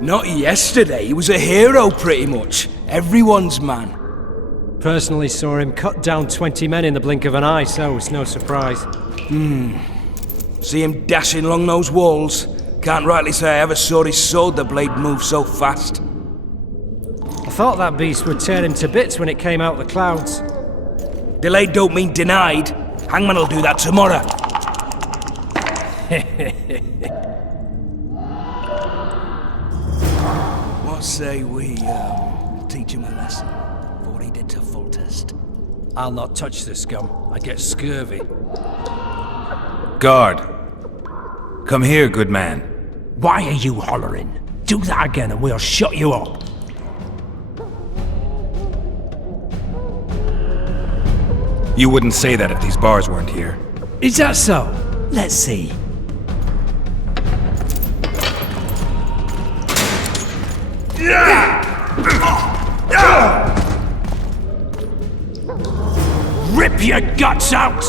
Not yesterday, he was a hero pretty much. Everyone's man. Personally saw him cut down 20 men in the blink of an eye, so it's no surprise. See him dashing along those walls? Can't rightly say I ever saw his sword the blade move so fast. I thought that beast would tear him to bits when it came out the clouds. Delayed don't mean denied. Hangman'll do that tomorrow. What say we teach him a lesson for what he did to Foltest? I'll not touch this scum. I get scurvy. Guard! Come here, good man. Why are you hollering? Do that again and we'll shut you up. You wouldn't say that if these bars weren't here. Is that so? Let's see. Rip your guts out!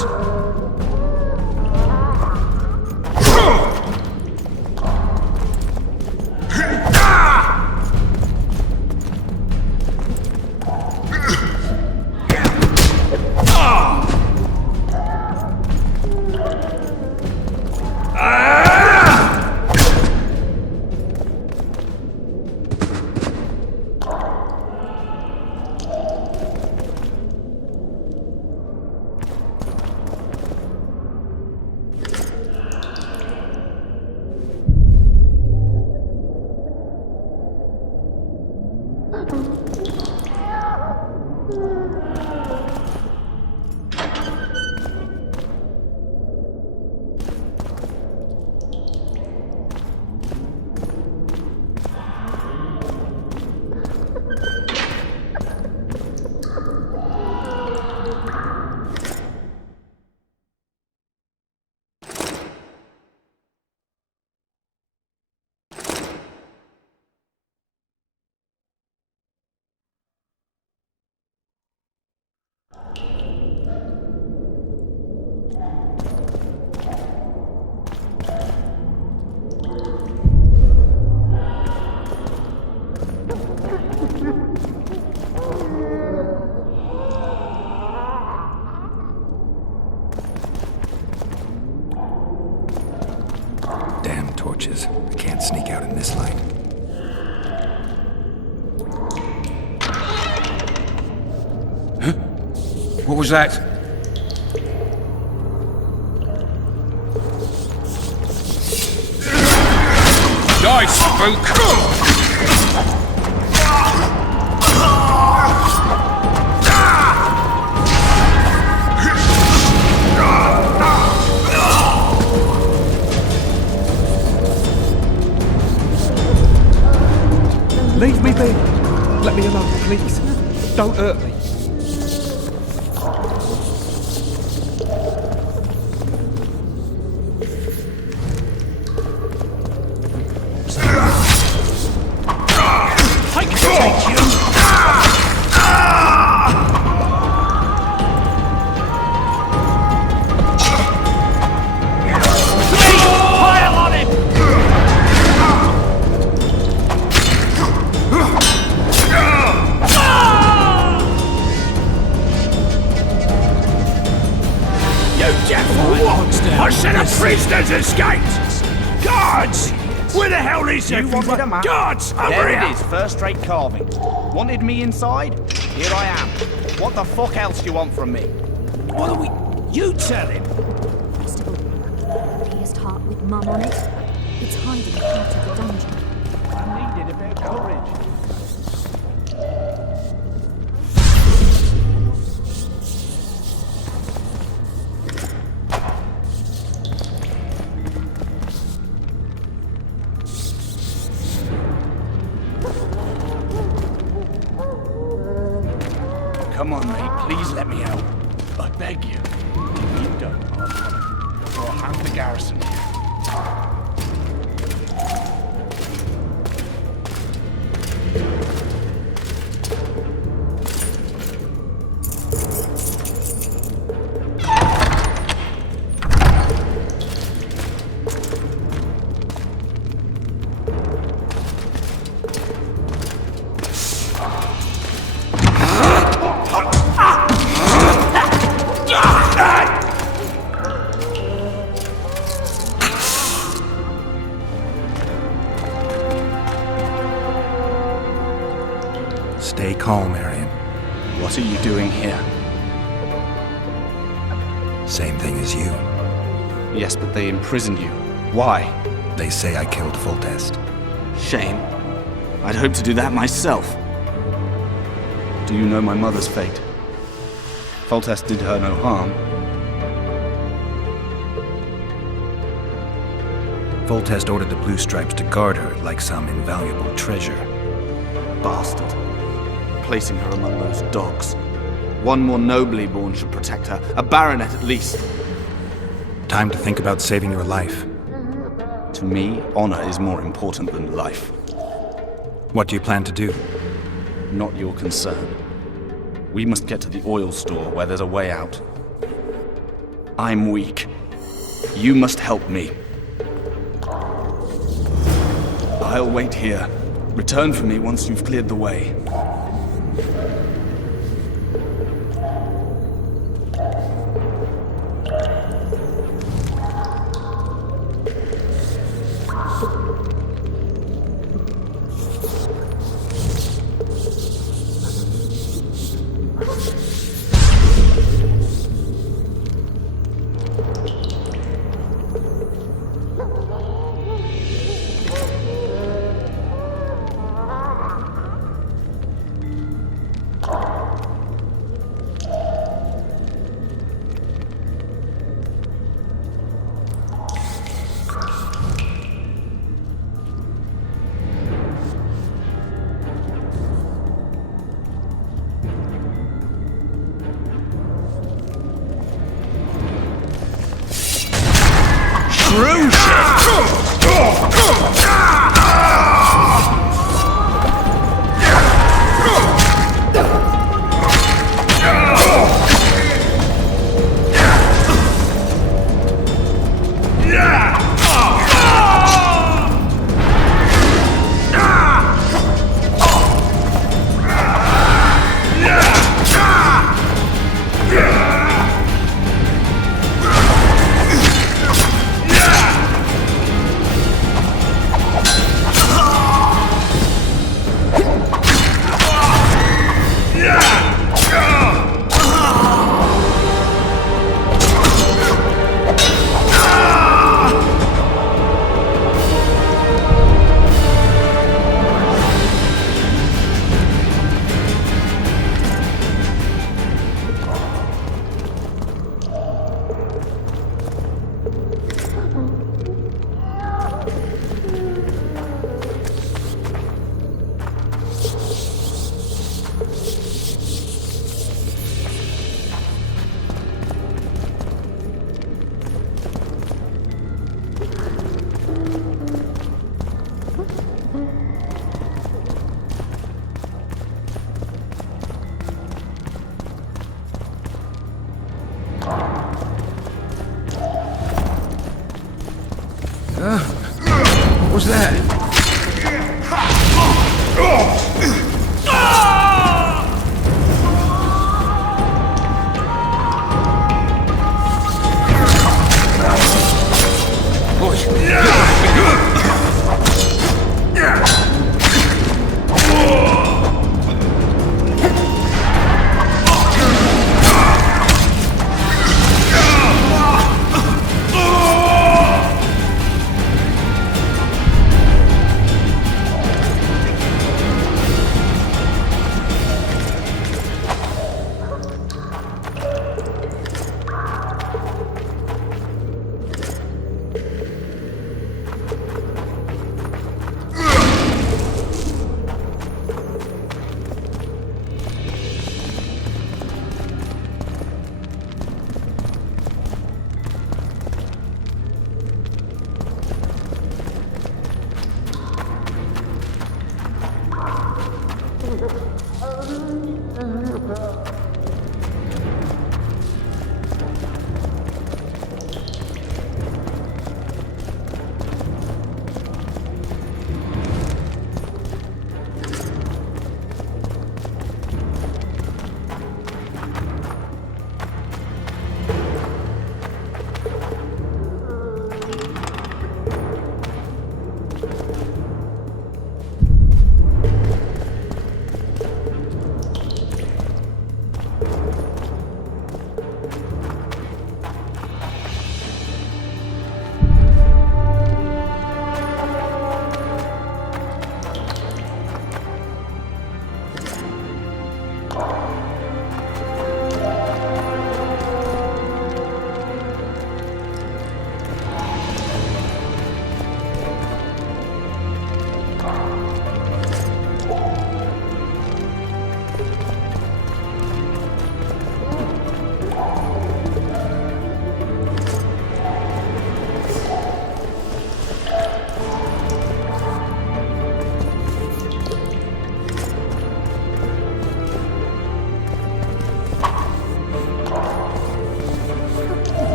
Damn torches. I can't sneak out in this light. Huh? What was that? Die, spook! Leave me be. Let me alone, please. Don't hurt me. I can take you! Pile on him! You devil! I said a prisoner's escaped! Guards! Where the hell is everyone? a map? Guards! Over There here! it is, first-rate carving. Wanted me inside? Here I am. What the fuck else do you want from me? What are we... You tell him! Pierced heart with mum on it. It's hiding out of the dungeon. I needed a bit of courage. Come on, mate. Please let me out. I beg you. If you don't, I'll hand the garrison here. Stay calm, Arian. What are you doing here? Same thing as you. Yes, but they imprisoned you. Why? They say I killed Foltest. Shame. I'd hoped to do that myself. Do you know my mother's fate? Foltest did her no harm. Foltest ordered the Blue Stripes to guard her like some invaluable treasure. Bastard. Placing her among those dogs. One more nobly born should protect her. A baronet at least. Time to think about saving your life. To me, honor is more important than life. What do you plan to do? Not your concern. We must get to the oil store where there's a way out. I'm weak. You must help me. I'll wait here. Return for me once you've cleared the way.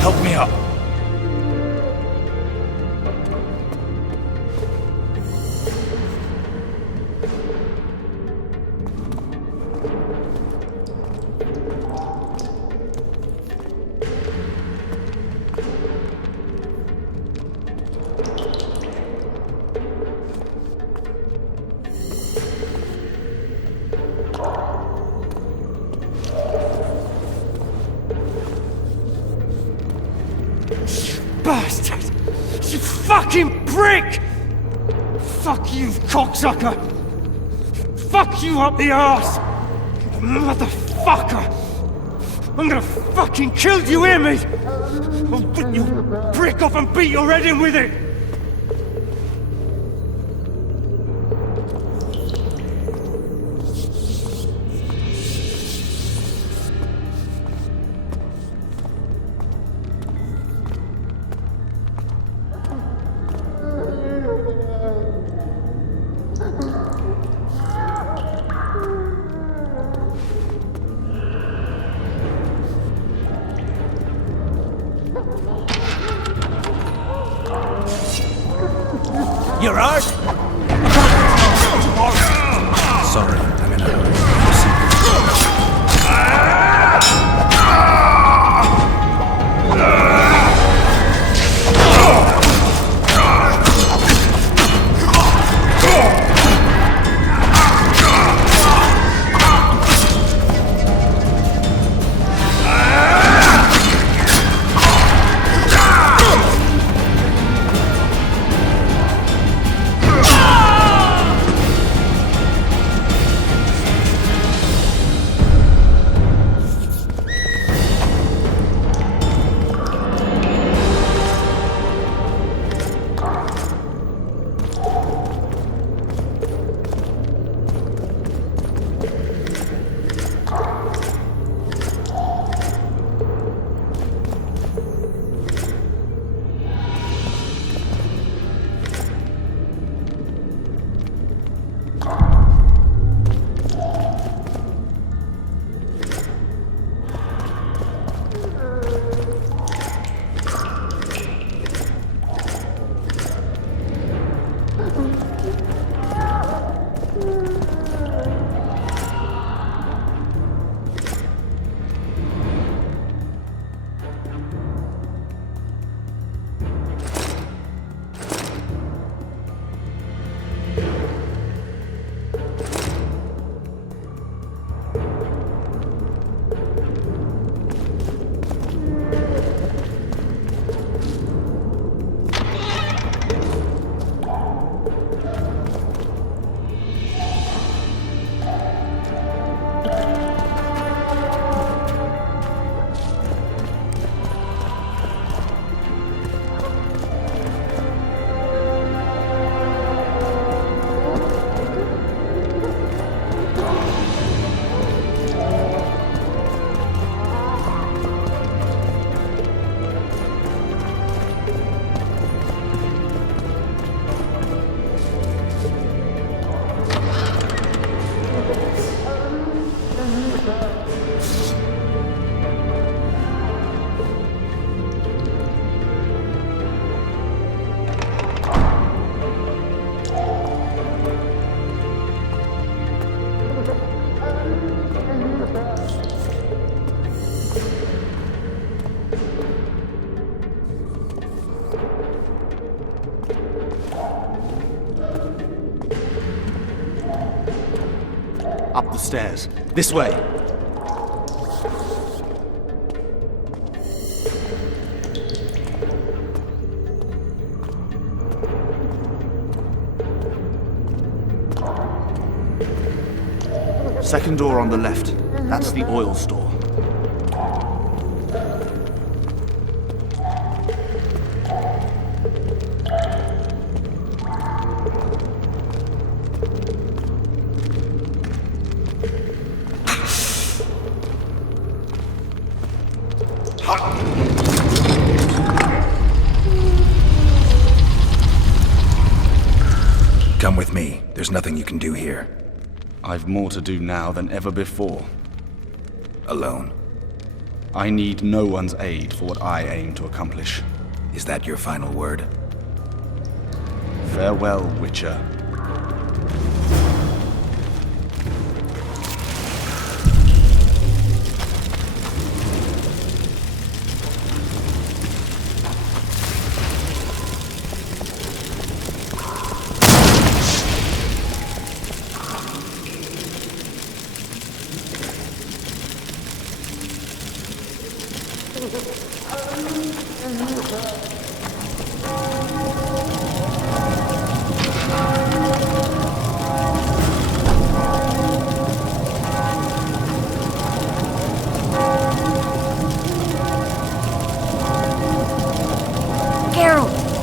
Help me up. Bastard! You fucking prick! Fuck you, cocksucker! Fuck you up the arse! Motherfucker! I'm gonna fucking kill you, hear me? I'll rip you prick off and beat your head in with it! You're hurt? Sorry, I'm in a hurry. Up the stairs. This way. Second door on the left. That's the oil store. Come with me. There's nothing you can do here. I've more to do now than ever before. Alone. I need no one's aid for what I aim to accomplish. Is that your final word? Farewell, Witcher.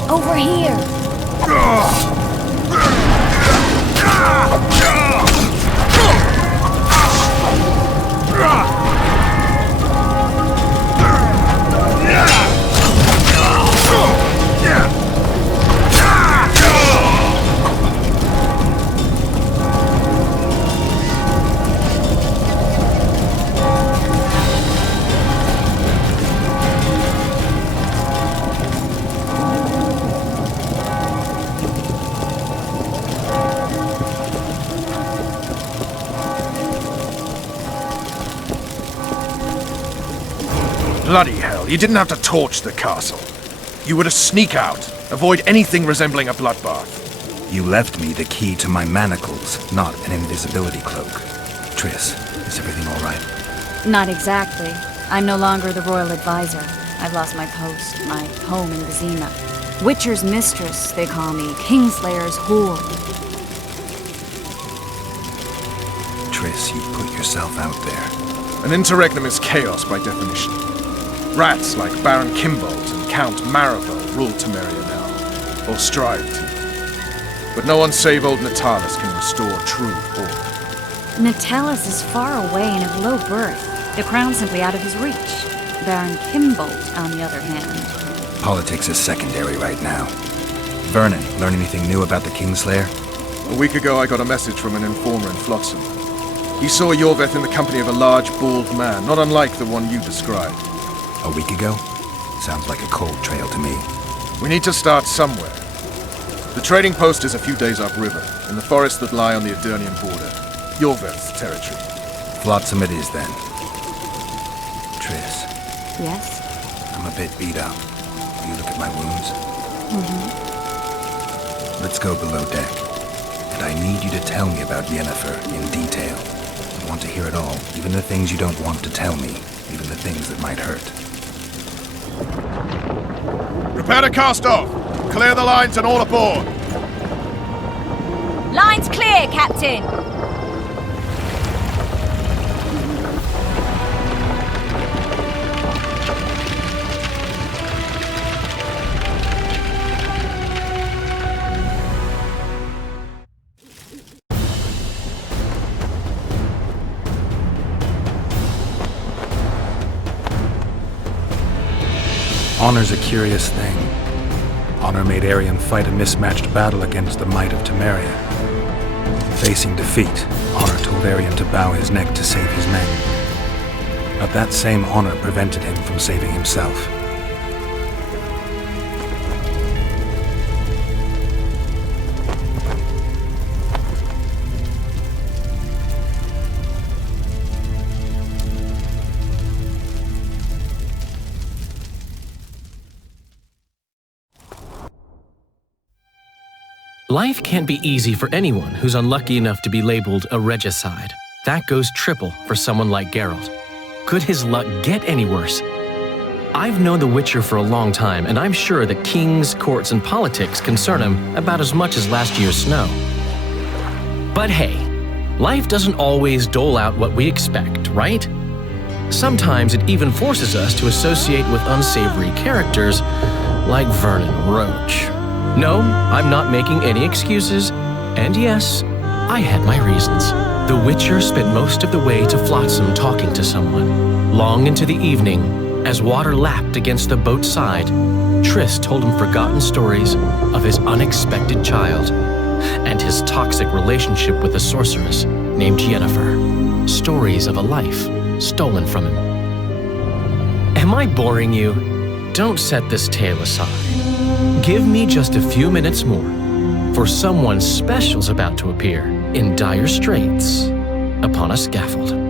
Over here! Bloody hell, you didn't have to torch the castle. You were to sneak out, avoid anything resembling a bloodbath. You left me the key to my manacles, not an invisibility cloak. Triss, is everything all right? Not exactly. I'm no longer the royal advisor. I've lost my post, my home in Vizima. Witcher's mistress, they call me. Kingslayer's whore. Triss, you put yourself out there. An interregnum is chaos by definition. Rats like Baron Kimbold and Count Maribel rule Temeria now, or strive to. But no one save old Natalis can restore true order. Natalis is far away and of low birth. The crown's simply out of his reach. Baron Kimbold, on the other hand. Politics is secondary right now. Vernon, learn anything new about the Kingslayer? A week ago I got a message from an informer in Flotsam. He saw Yorveth in the company of a large, bald man, not unlike the one you described. A week ago? Sounds like a cold trail to me. We need to start somewhere. The trading post is a few days upriver, in the forests that lie on the Aedirnian border. Yorveth's territory. Flotsam it is, then. Triss. Yes? I'm a bit beat up. Will you look at my wounds? Mm-hmm. Let's go below deck. And I need you to tell me about Yennefer in detail. I want to hear it all, even the things you don't want to tell me, even the things that might hurt. Prepare to cast off! Clear the lines and all aboard! Line's clear, Captain! Honor's a curious thing. Honor made Arion fight a mismatched battle against the might of Temeria. Facing defeat, Honor told Arion to bow his neck to save his men. But that same honor prevented him from saving himself. Life can't be easy for anyone who's unlucky enough to be labeled a regicide. That goes triple for someone like Geralt. Could his luck get any worse? I've known the Witcher for a long time, and I'm sure that kings, courts, and politics concern him about as much as last year's snow. But hey, life doesn't always dole out what we expect, right? Sometimes it even forces us to associate with unsavory characters like Vernon Roach. No, I'm not making any excuses, and yes, I had my reasons. The Witcher spent most of the way to Flotsam talking to someone. Long into the evening, as water lapped against the boat's side, Triss told him forgotten stories of his unexpected child and his toxic relationship with a sorceress named Yennefer. Stories of a life stolen from him. Am I boring you? Don't set this tale aside. Give me just a few minutes more, for someone special's about to appear in dire straits upon a scaffold.